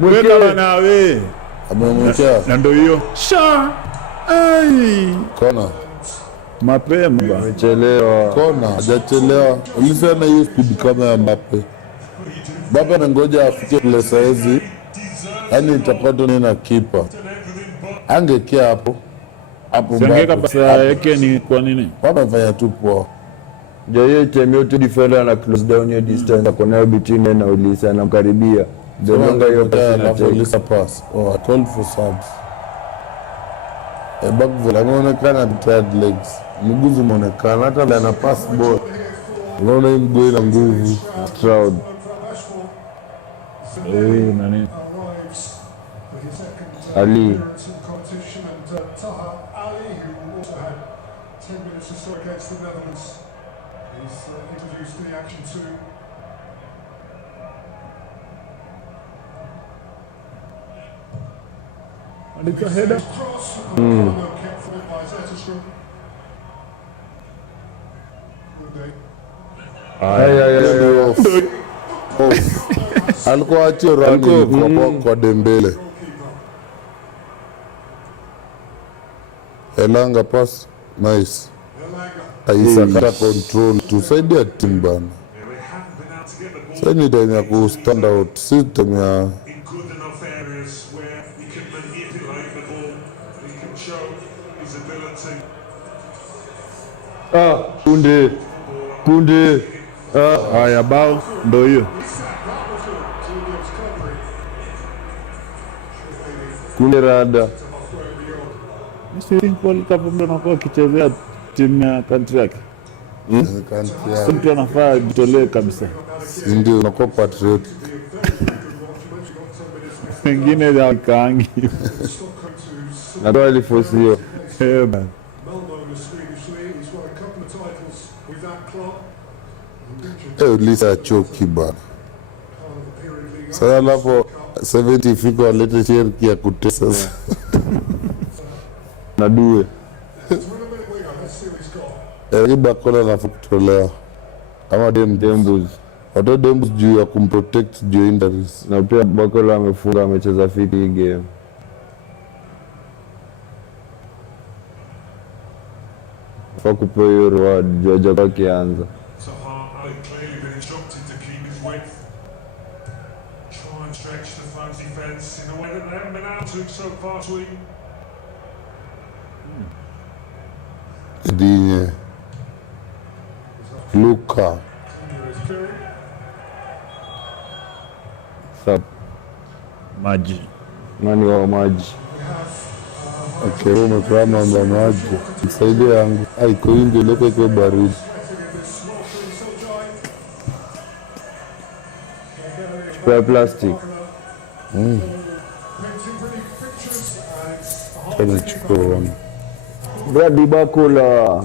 Weka bana we. Amemwekea Na ndio hiyo. Ai. kona. Mapema ba. Chelewa. Kona, hajachelewa. Olise ana hiyo speed kama ya Mbappe. Mbappe anangoja afike place hizi. Yaani itapata nini na kipa. Angekea hapo. Hapo Sangeka Mbappe. pasa yake ni kwa nini? Wamefanya tu poa. Jaye time yote defender na close down your distance akona between yeye na Olise anamkaribia. Donga hiyo pasi na Alafu Olise pass. Oh, I told for subs. Bagville ameonekana tired legs. Mguu zimeonekana hata vile ana pass ball. Unaona hii mguu ina nguvu. Stroud. Nani? Arrives with his second Ali. appearance in competition, and Taha Ali, who also had 10 minutes or so against the Netherlands, is introduced to the action too. Alika header. Cross, no kept from it by Zetterstrom. Good day. Alikuwa achio rani kwa Dembele. Elanga pass. Nice. Aisa kata control. Tusaidia timu bana. Sasa ni time ya ku stand out. Si time ya In good enough areas where he can manipulate the ball, he can show his ability. Kunde. Haya bao ndio hiyo. Kunde rada. Mimi think World Cup ndio anakuwa akichezea timu ya country yake. Mtu anafaa ajitolee kabisa. ndio unakuwa patriot. Pengine ya kaangi. Natoa alifosi hiyo. Man. Melbourne, the Swedish league, he's won a couple of titles with that club. Olise achoki bana. Part of the period league. Sasa alafu 70 fika walete shirki ya kutesa. Na due. To win a minute winger, let's see what he's got. Iba kona na kutolewa. Ama Dembus. Watoto Dembus juu ya kumprotect juu injuries. Na pia Bakola amefunga amecheza fiti hii game. Kwa kupewa hiyo reward Georgia kwa kianza. Taha Ali clearly been instructed to keep his width. Try and stretch the front defence in a way that they haven't been able to so far, Sweden. Dinye. Luka. Sub. Maji. Nani wa maji. Akero umepewa mambo ya maji. Msaidie yangu. Iko nje leko iko baridi. Kwa plastic. Kama chukua wana. Brady Bakola.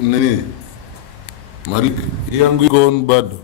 Nini? Malik, yangu iko on bado.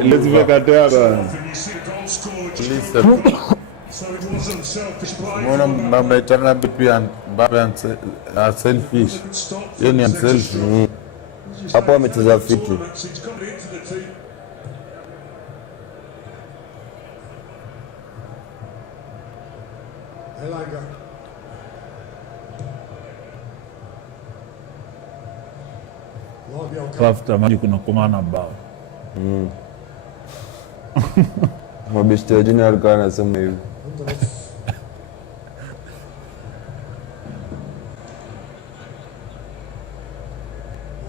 Elizabeth Katea bwana. Mbona mnaitana pia Mbappe na selfish? Yeye ni selfish. Hapo amecheza fiti. Elanga. Tafuta maji kuna kumana bao. Mabishti wa jini alikuwa anasema hivi.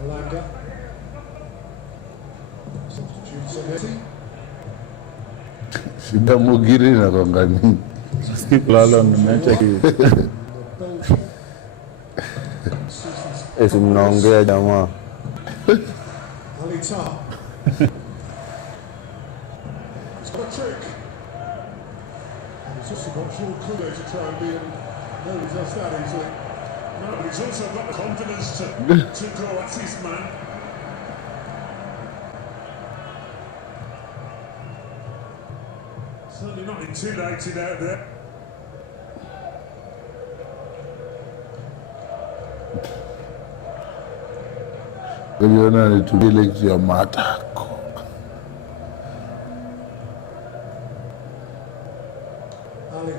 Elanga. Substitutes Messi. Shida Mugiri na kongani. Sikulala nimeacha Esi mnaongea jamaa. Alita. He's got a trick. And he's also got Jules Kudo to try and be in. No, he does that easily. No, but he's also got the confidence to go at his man. Certainly not intimidated out there. Uliona nitulie kia matako. Ali.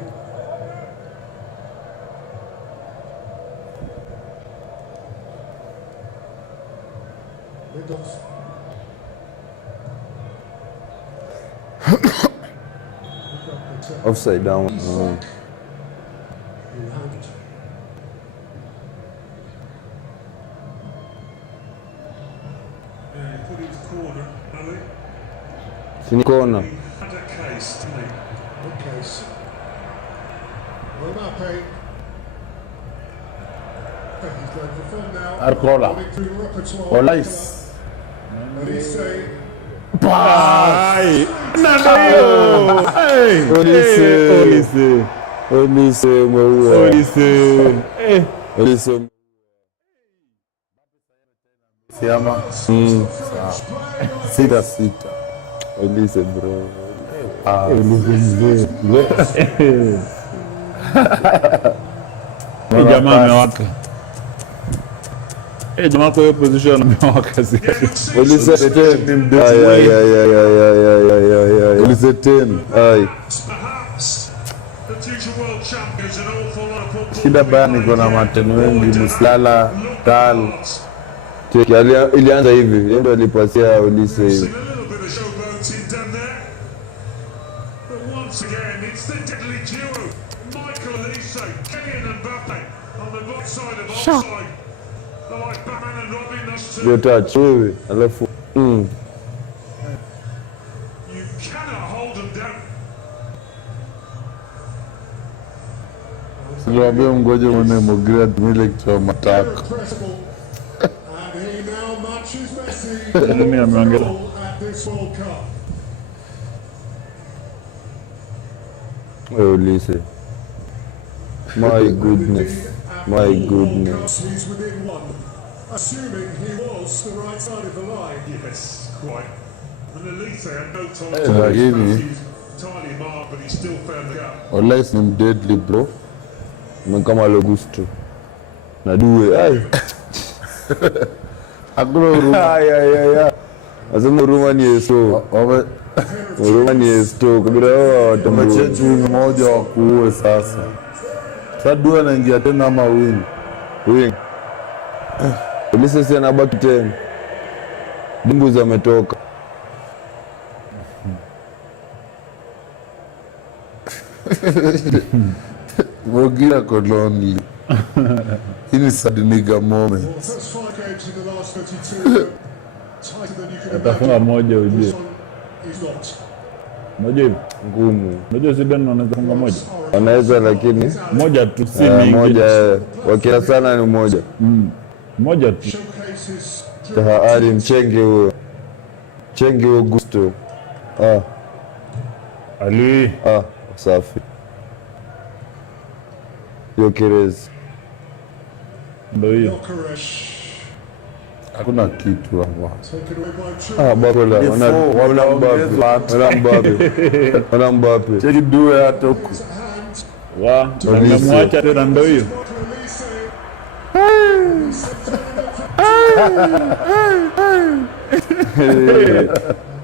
Lindelof. Offside down. Isak. Yeah, he put his corner, Ali. Sini kona. He had a case, didn't he? Okay. Mbappe. He's going for fun now. Arcola. Running through the repertoire. Olais. Olise. Ai! Nada hiyo. Hey! Olise. Olise mweua. Olise. Siama. Sita. Olise bro. Jamaa amewaka. Jamaa kwa hiyo position amewaka sisi. Olise 10. Ay. Olise 10. Ay. Perhaps the future world champions an awful lot of football. Shida baya niko na mateni wengi Muslala, Tal. Cheki ilianza hivi. Yeye ndo alipasia Olise hivi. A little bit of showboating done there. But once again, it's the deadly duo. Michael Olise, Kylian Mbappe on the right side of offside. They're like Batman and Robin, those two. Yo touch wewe. Alafu You cannot hold them down. Niwaambie mgoje mwenye Mugiri atumile kichwa matako. Irrepressible. And he now matches Messi. Mimi ameongeza. At this World Cup. Olise. My goodness. My goodness. He's within one. Assuming he was the right side of the line. Yes, quite. And Olise had no time Lakini entirely marked, but he still found the gap. Olais ni deadly bro. Kama Logusto. Na duwe. Ai. Hakuna huruma. Ay. Asema huruma ni Yesu. Huruma ni Yesu. Kabila wao watamchechu. Wamechechu mmoja wa kuue sasa. Sasa Due anaingia tena ama win. Olise si anabaki tena. Dimbuzi ametoka. Mugiri ako lonely. Hii ni sad nigga moment. Well, the first 5 games in the last 32 tighter than you can Atafunga imagine. moja ujue. This one is not. Moja hivi. Ngumu. Unajua Sweden wanaweza funga moja. Wanaweza lakini Moja tu si mingi. moja wakia sana ni moja. Moja tu. Showcases Tahari mchenge huyo. Chenge huyo Gusto. Ali. Safi. Yo Kerez. Ndio hiyo. Hakuna kitu hapo. Taken away by wana Mbappe. Cheki due hata huko. Namemwacha tena ndio hiyo.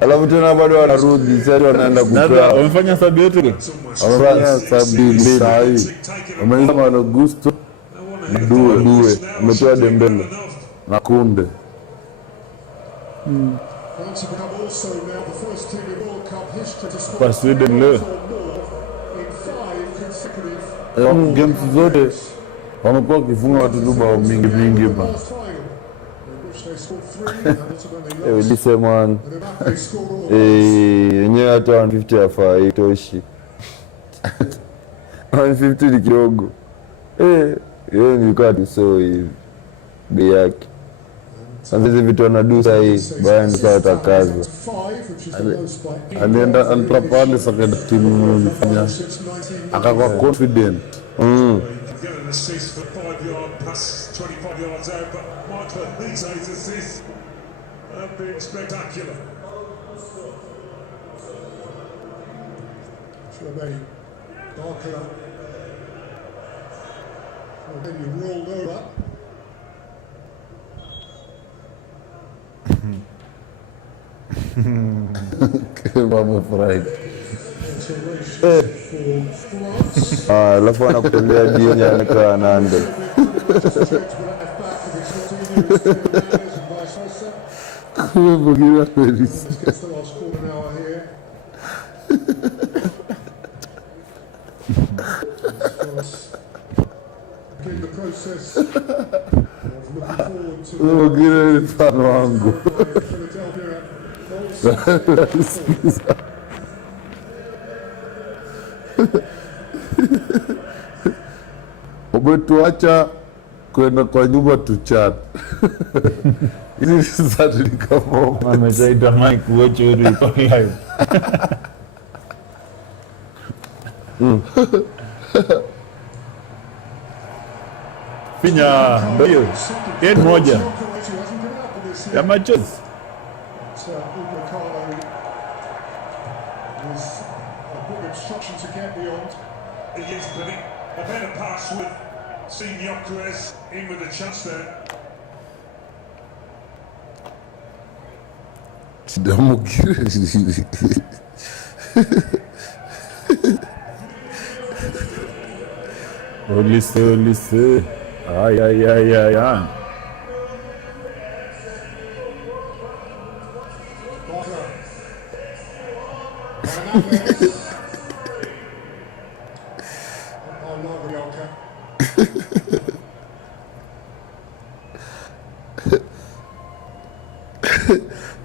Alafu tena bado wanarudi sasa wanaenda kukaa. Wamefanya sababu yote. Wamefanya sababu sahi. Wameingia Malo Gusto na due. Umetoa Dembele na Kunde. France have become also now the first team in World Cup history to score Kwa Sweden leo. in 5 consecutive Games zote wamekuwa wakifunga watu tu bao mingi ba. final, in which they scored 3 and ultimately lost. ulisema And Mbappe scored all yenyewe hata 150 hafaa itoshi. 150 ni kidogo. Yeye nilikuwa so hivi bei yake. Sasa hizi vitu wanadusa hii Bayern sasa watakaza. 5, which is the most by Alienda Antrapali second team ilifanya since 1990. akakuwa confident. Get an assist for 5-yard pass, 25 yards out, but Michael Lise's assists have been spectacular. Tremaine Barker. And then you rolled over. Wamefurahi. For France. Alafu wanakutolea jioni anakaa nande. Kumebugira Paris. Gets the last quarter hour here. Begin the process of looking forward to Kumebugira ni mfano wangu. Philadelphia. Goals. Umetuacha kwenda kwa nyumba tuchat. Hizi sasa ni kama Ameshaita Mike watch you live. Finya ndio hiyo. Game moja ya machozi. With a good obstruction to get beyond. Yes, but a better pass with Senior in with a chance there. Sidamukire. Olise. Ay.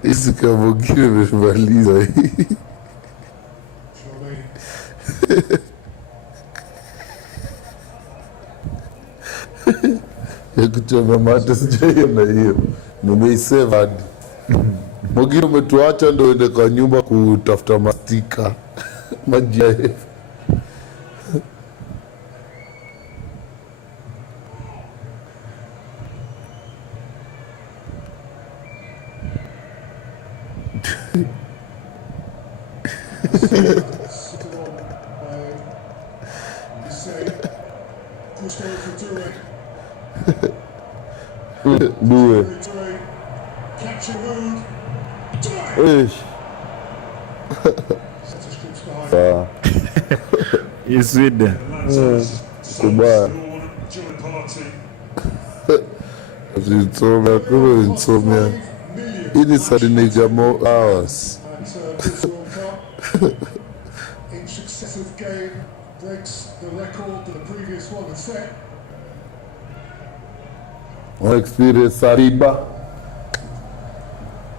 Esse caboclo verbaliza aí. Ya kuchoma mate sijaiona hiyo. Nimeiseva hadi. Mwingine umetuacha ndo ende kwa nyumba kutafuta mastika. Maji ya hefu. Due. Is Sweden. Kubaya. Zinsomea kule zinsomea. Hii ni Sadiniga more hours. In successive game breaks the record that the previous one had set. Wana experience Sariba.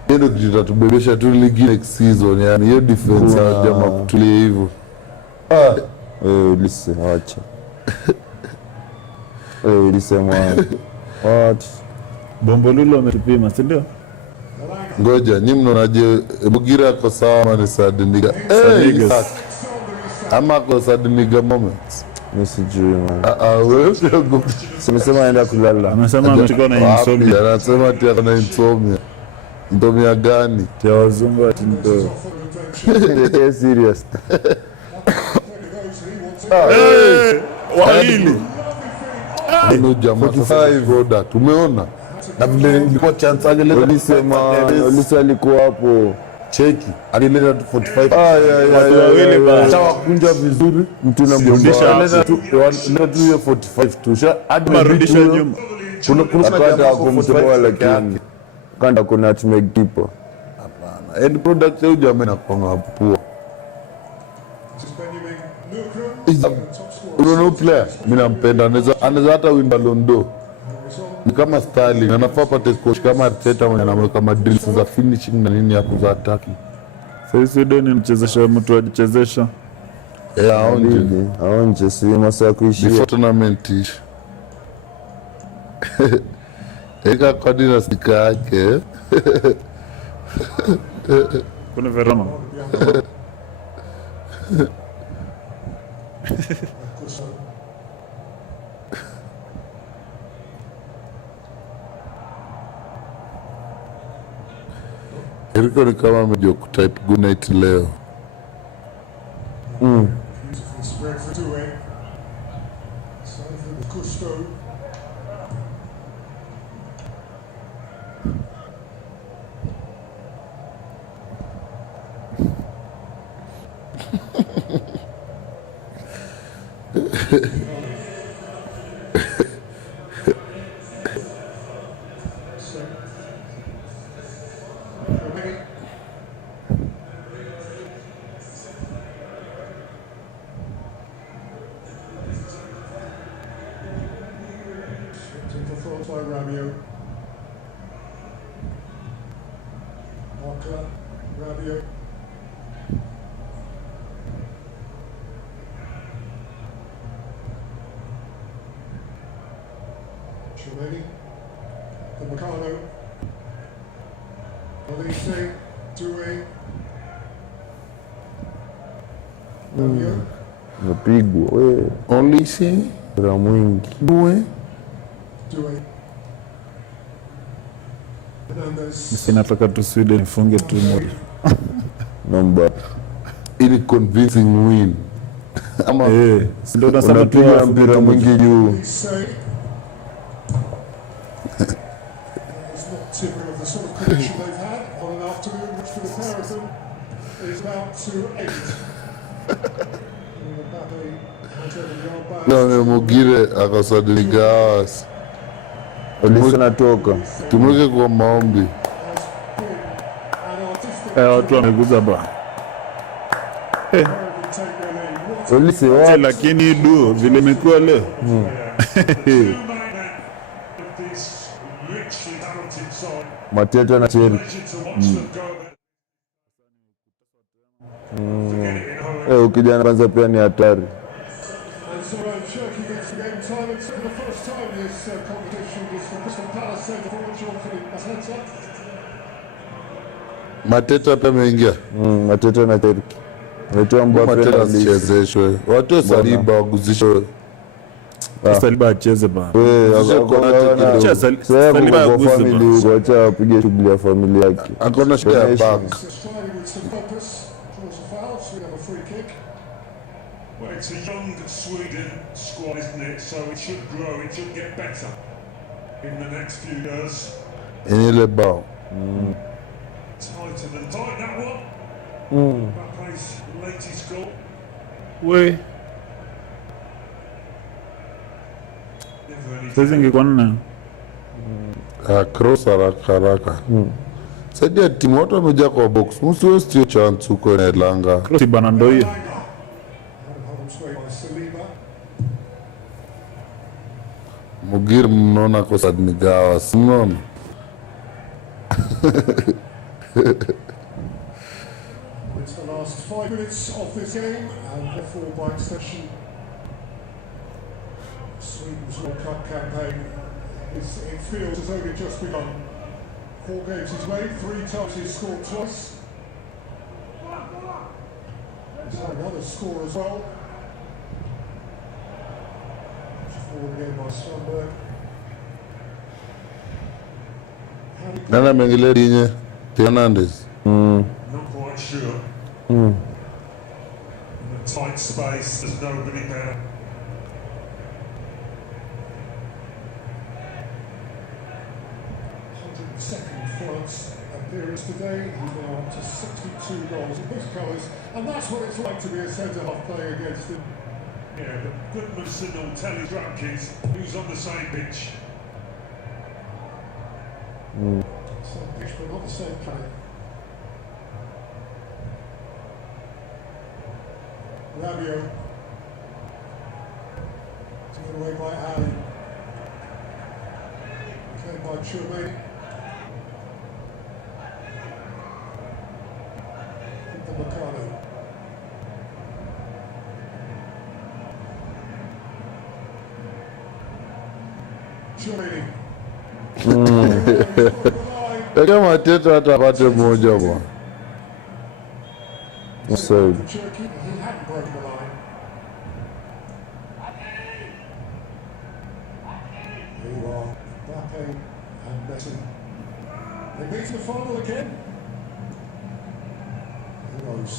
Ndio kitatubebesha tu ligi next season, yani hiyo defense ya jamaa kutulia hivyo. Ulise acha. Ulise mwana. What? Bombolulo ametupima, si ndio? Ngoja, nyinyi mnaonaje Bugira kwa sawa ama ni Sadiniga? Ama kwa Sadiniga moments. Mimi sijui man. Wewe usiogope. Simesema aenda kulala. Amesema ametoka na insomnia. Anasema ati ana insomnia. Insomnia gani? Ya wazungu ati ndo. Yeah, serious. Wawili. Ndio jamaa 45 product. Umeona? Na vile ilikuwa chance angeleta Ulisa alikuwa hapo. cheki. Alileta 45. Watu wawili ba. Acha wakunja vizuri. Mtu na Rudisha. Leta tu hiyo 45 tu. Hadi Marudisha nyuma. Kuna akanda kumtoboa lakini kanda kuna tumekipa. hapana. End product ya jamaa inakuwa poa. Unaona player mimi nampenda, anaweza hata win Ballon d'Or. Ni kama Sterling, anafaa apate coach kama Arteta mwenye anamweka madrills za finishing na nini hapo za attacking. Sasa Sweden mchezesha mtu ajichezesha. Aonje si masaa kuishia. Before tournament ish. Eka kwa dina sika yake. Kuna Verona. Eriko ni kama amejua kutype good night leo. Spread for two-way. So for the Gusto. By Rabiot. Marca, Rabiot. Chouameni. Upamecano. Olise. Doué. Rabiot. Napigwa wewe. Olise, Ra mwingi. Doué. Doué. Fernandes. Sinataka tu Sweden ifunge tu moja. Namba. Ili convincing win. Ama Ndio nasema tu Unapiga mpira mwingi juu. It's not typical of the sort of connection they've had on an afternoon which for the pair of them is about to end. na Mugire akasadiligawas. Ulisa natoka. Tumweke kwa maombi. watu wameguza ba. Ulisa wapi? Lakini du vile imekuwa leo. Mateta na Cheri. Ukijana kwanza pia ni hatari. Mateta pia ameingia. Mateta na Cheri. Watoa Mbappe Mateta na Lisa. asichezeshwe. Watoe Saliba waguzishwe. Saliba acheze ba. Saliba kwa family wacha apige shughuli ya familia yake. Akona shida ya back. Well, it's a young Sweden squad, isn't it? So it should grow, it should get better in the next few years. Ile bao. Tighter than tight, that one. Mbappe's latest goal. We. Sasa ingekuwa nne. Cross haraka. Saidia timu watu wamejaa kwa box. Msiwesti chance huko inaelanga. Cross bana ndio hiyo. Mugire mnaona kwa sadnigawa. Mnaona? It's the last 5 minutes of this game, and therefore by extension, Sweden's World Cup campaign it feels as though it just begun. 4 games he's made, 3 times he's scored twice. He's had another score as well. forward again by Stromberg. Nana ameingilia dinye Fernandes. Not quite sure. In a tight space, there's nobody there. 102nd France appearance today. He's now up to 62 goals in his colours, and that's what it's like to be a centre-half playing against him. Yeah, but Goodmanson will tell his grandkids who's on the same pitch. Same pitch, but not the same player. Rabiot. Taken away by Ali. Played by Chouameni. Into Mercado. Chouameni. Kama Teta hata apate moja bwana. So Turkey, he hadn't broken the line. There you are, Mbappe and Messi. They meet in the final again. Who knows?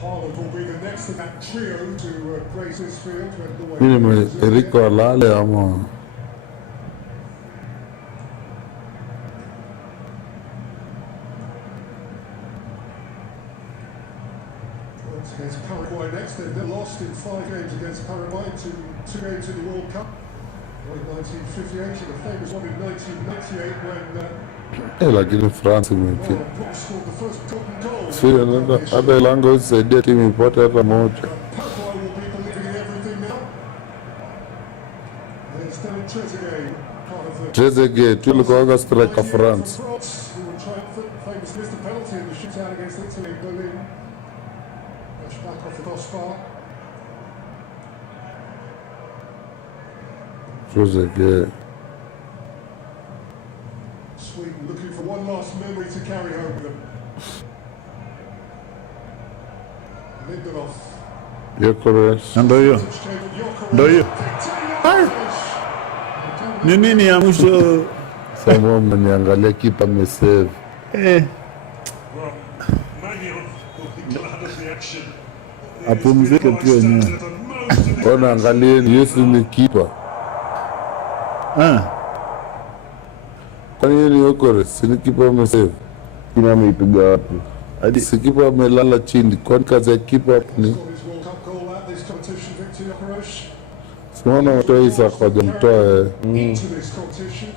Haaland will be the next in that trio to grace this field when the way. Mimi Rico alale ama Against Paraguay next, they've lost in 5 games against Paraguay, two games in the World Cup. One in 1958 and the famous one in 1998 when lakini France imefika. Brooks scored the first golden goal. Sio nenda hata lango isaidia timu ipate hata moja. Paraguay will be believing in everything now. There's Stan Trezeguet, part of the Trezeguet tulikuwa striker France. who were triumphant, famous missed a penalty in the shootout against Italy in Berlin. Pushed back off the crossbar. Trezeguet. Sweden looking for one last memory to carry home with them. Lindelof. Gyökeres. Ndio hiyo. Ndio hiyo. Ni nini ya mwisho? Sasa mniangalia kipa amesave. Well, Mannion will be glad of the action. Apumzike tu wenyewe. Ona angalieni Yesu ni kipa. Kwani ni Gyökeres ni kipa amesave. kina ameipiga wapi? Hadi si kipa amelala chini. Kwani kazi ya kipa hapo ni Scored his World Cup goal at this competition, Victor Gyökeres. Simona mtoisa kwa mtoe. Into this competition.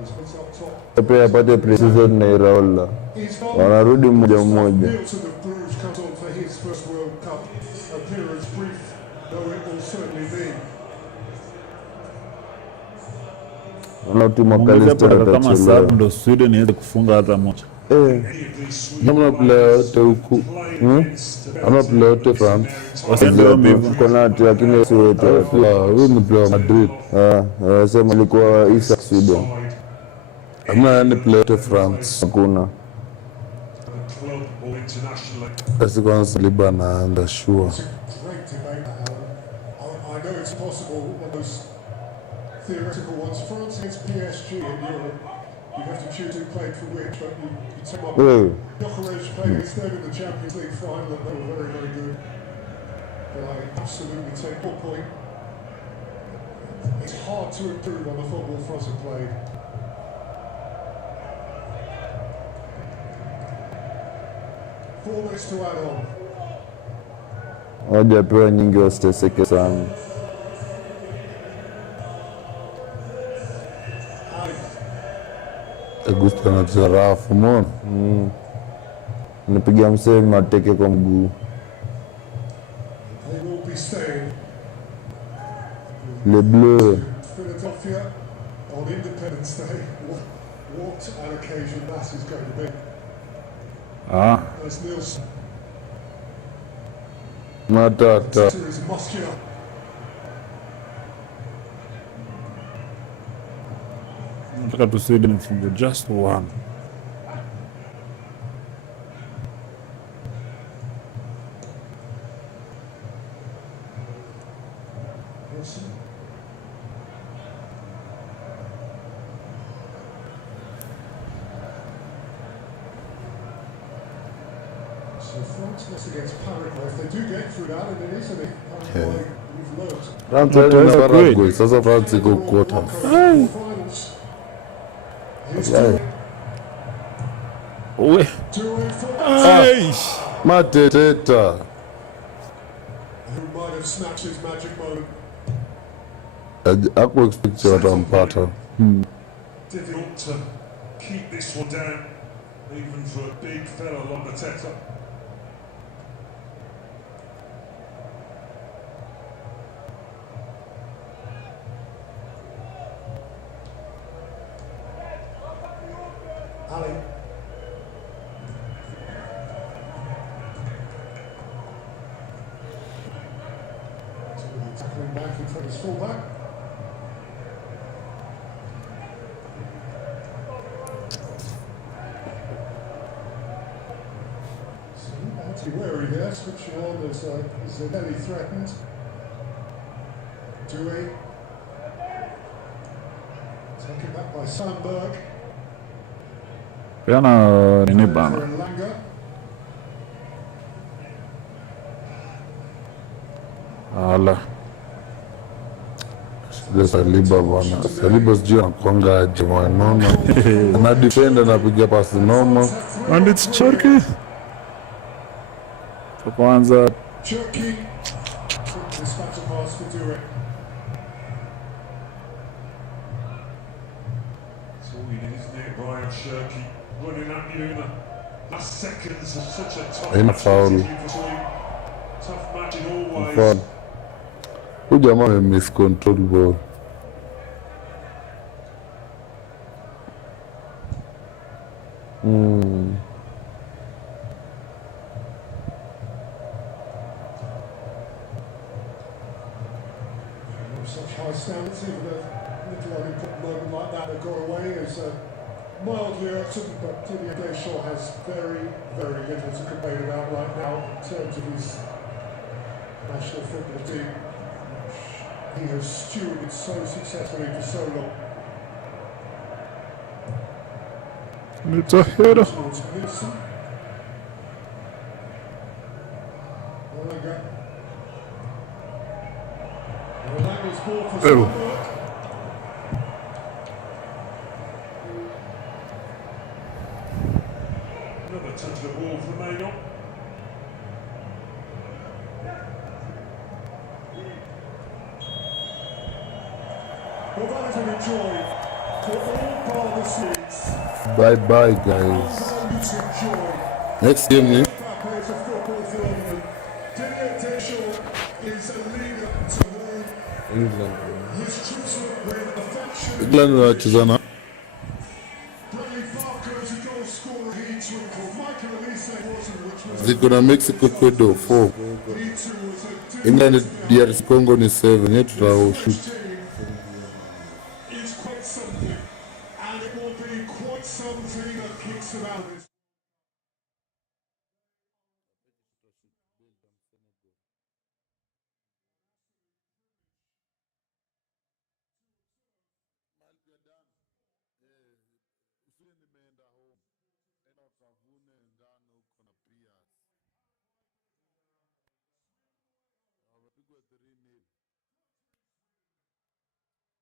He's put up top. Pia apate pre-season na Iraola. He's gone. Wanarudi mmoja mmoja. Milton of Bruges comes on for his first World Cup appearance, brief though it will certainly be. Wanautuma Ongeza Kalista paka kama atachelewa. sababu ndo Sweden iweze kufunga hata moja. Hamna player yote huku. Hamna player yote France. Wasiende hivyo. Konate lakini si wote. Huyu ni player wa Madrid. Sema alikuwa Isak Sweden. Hamna yani player yote France. Hakuna. Club or internationally. Kasi kwanza Saliba anaanza sure. It's a great debate, Alan. I know it's possible, one of those theoretical ones. France against PSG in Europe, you have to choose who played for which, but you take up Wewe Gyökeres played against them in the Champions League final, and they were very, very good. But I absolutely take your point. It's hard to improve on the football France have played. Four minutes to add on. hawajapewa nyingi wasiteseke sana. Augusto anacheza rafu umeona? Nipigia msee mateke kwa mguu. They will be staying. Le Bleu. Philadelphia on Independence Day. What an occasion that is going to be. As Nielsen Matata. to his muscular. Nataka tu Sweden ifunge just one. So France lost against Paraguay. If they do get through that, and it is a Paraguay we've learnt. France Wataweza yaani na kweli. Paraguay. Sasa France iko quarters. Finals. Here's We. Doing for Aish. Mateta. who might have snatched his magic moment. Haku expect watampata. Difficult to keep this one down, even for a big fella like Mateta. Ali. Tackling back in front of his fullback. So had to be wary there, switching on as Zanelli threatened. Dewey. Taken back by Sandberg. Peana nini For bana. Langa. Ala. Sile Saliba bwana. Saliba sijui anakuanga aje mwanona. Ana defend anapiga pasi noma. And it's Turkey. Kwa kwanza Turkey. Dispatch a pass for Dewey. That's all you need, isn't it? Ryan Shirky running at you in the last seconds of such a tough Ain't match. foul. Tough match in all ways. Mfano. Huyu jamaa miscontrol ball. Such high standards, even a little unimportant moment like that that got away is mildly irksome, but Didier Deschamps has very, very little to complain about right now in terms of his national football team. He has stewarded so successfully for so long. it's a header. Towards Wilson. Malaga. Malaga's ball for Sandberg. Another touch of the ball for Maynard. Well, that is an enjoy for all bar the seats. Bye bye guys. Undiluted joy. Next game ni Mbappe is a football phenomenon. Didier Deschamps is a leader to whom his troops look with affection. England wanacheza na Bradley Barker is a goal scorer. He twinkle. Michael Olise wasn't, which was ziko na Mexico Ecuador 4. he too was a England DRC Congo ni 7. Yetu tutawashoot. team. It's quite something, and it will be quite something that kicks them out of this.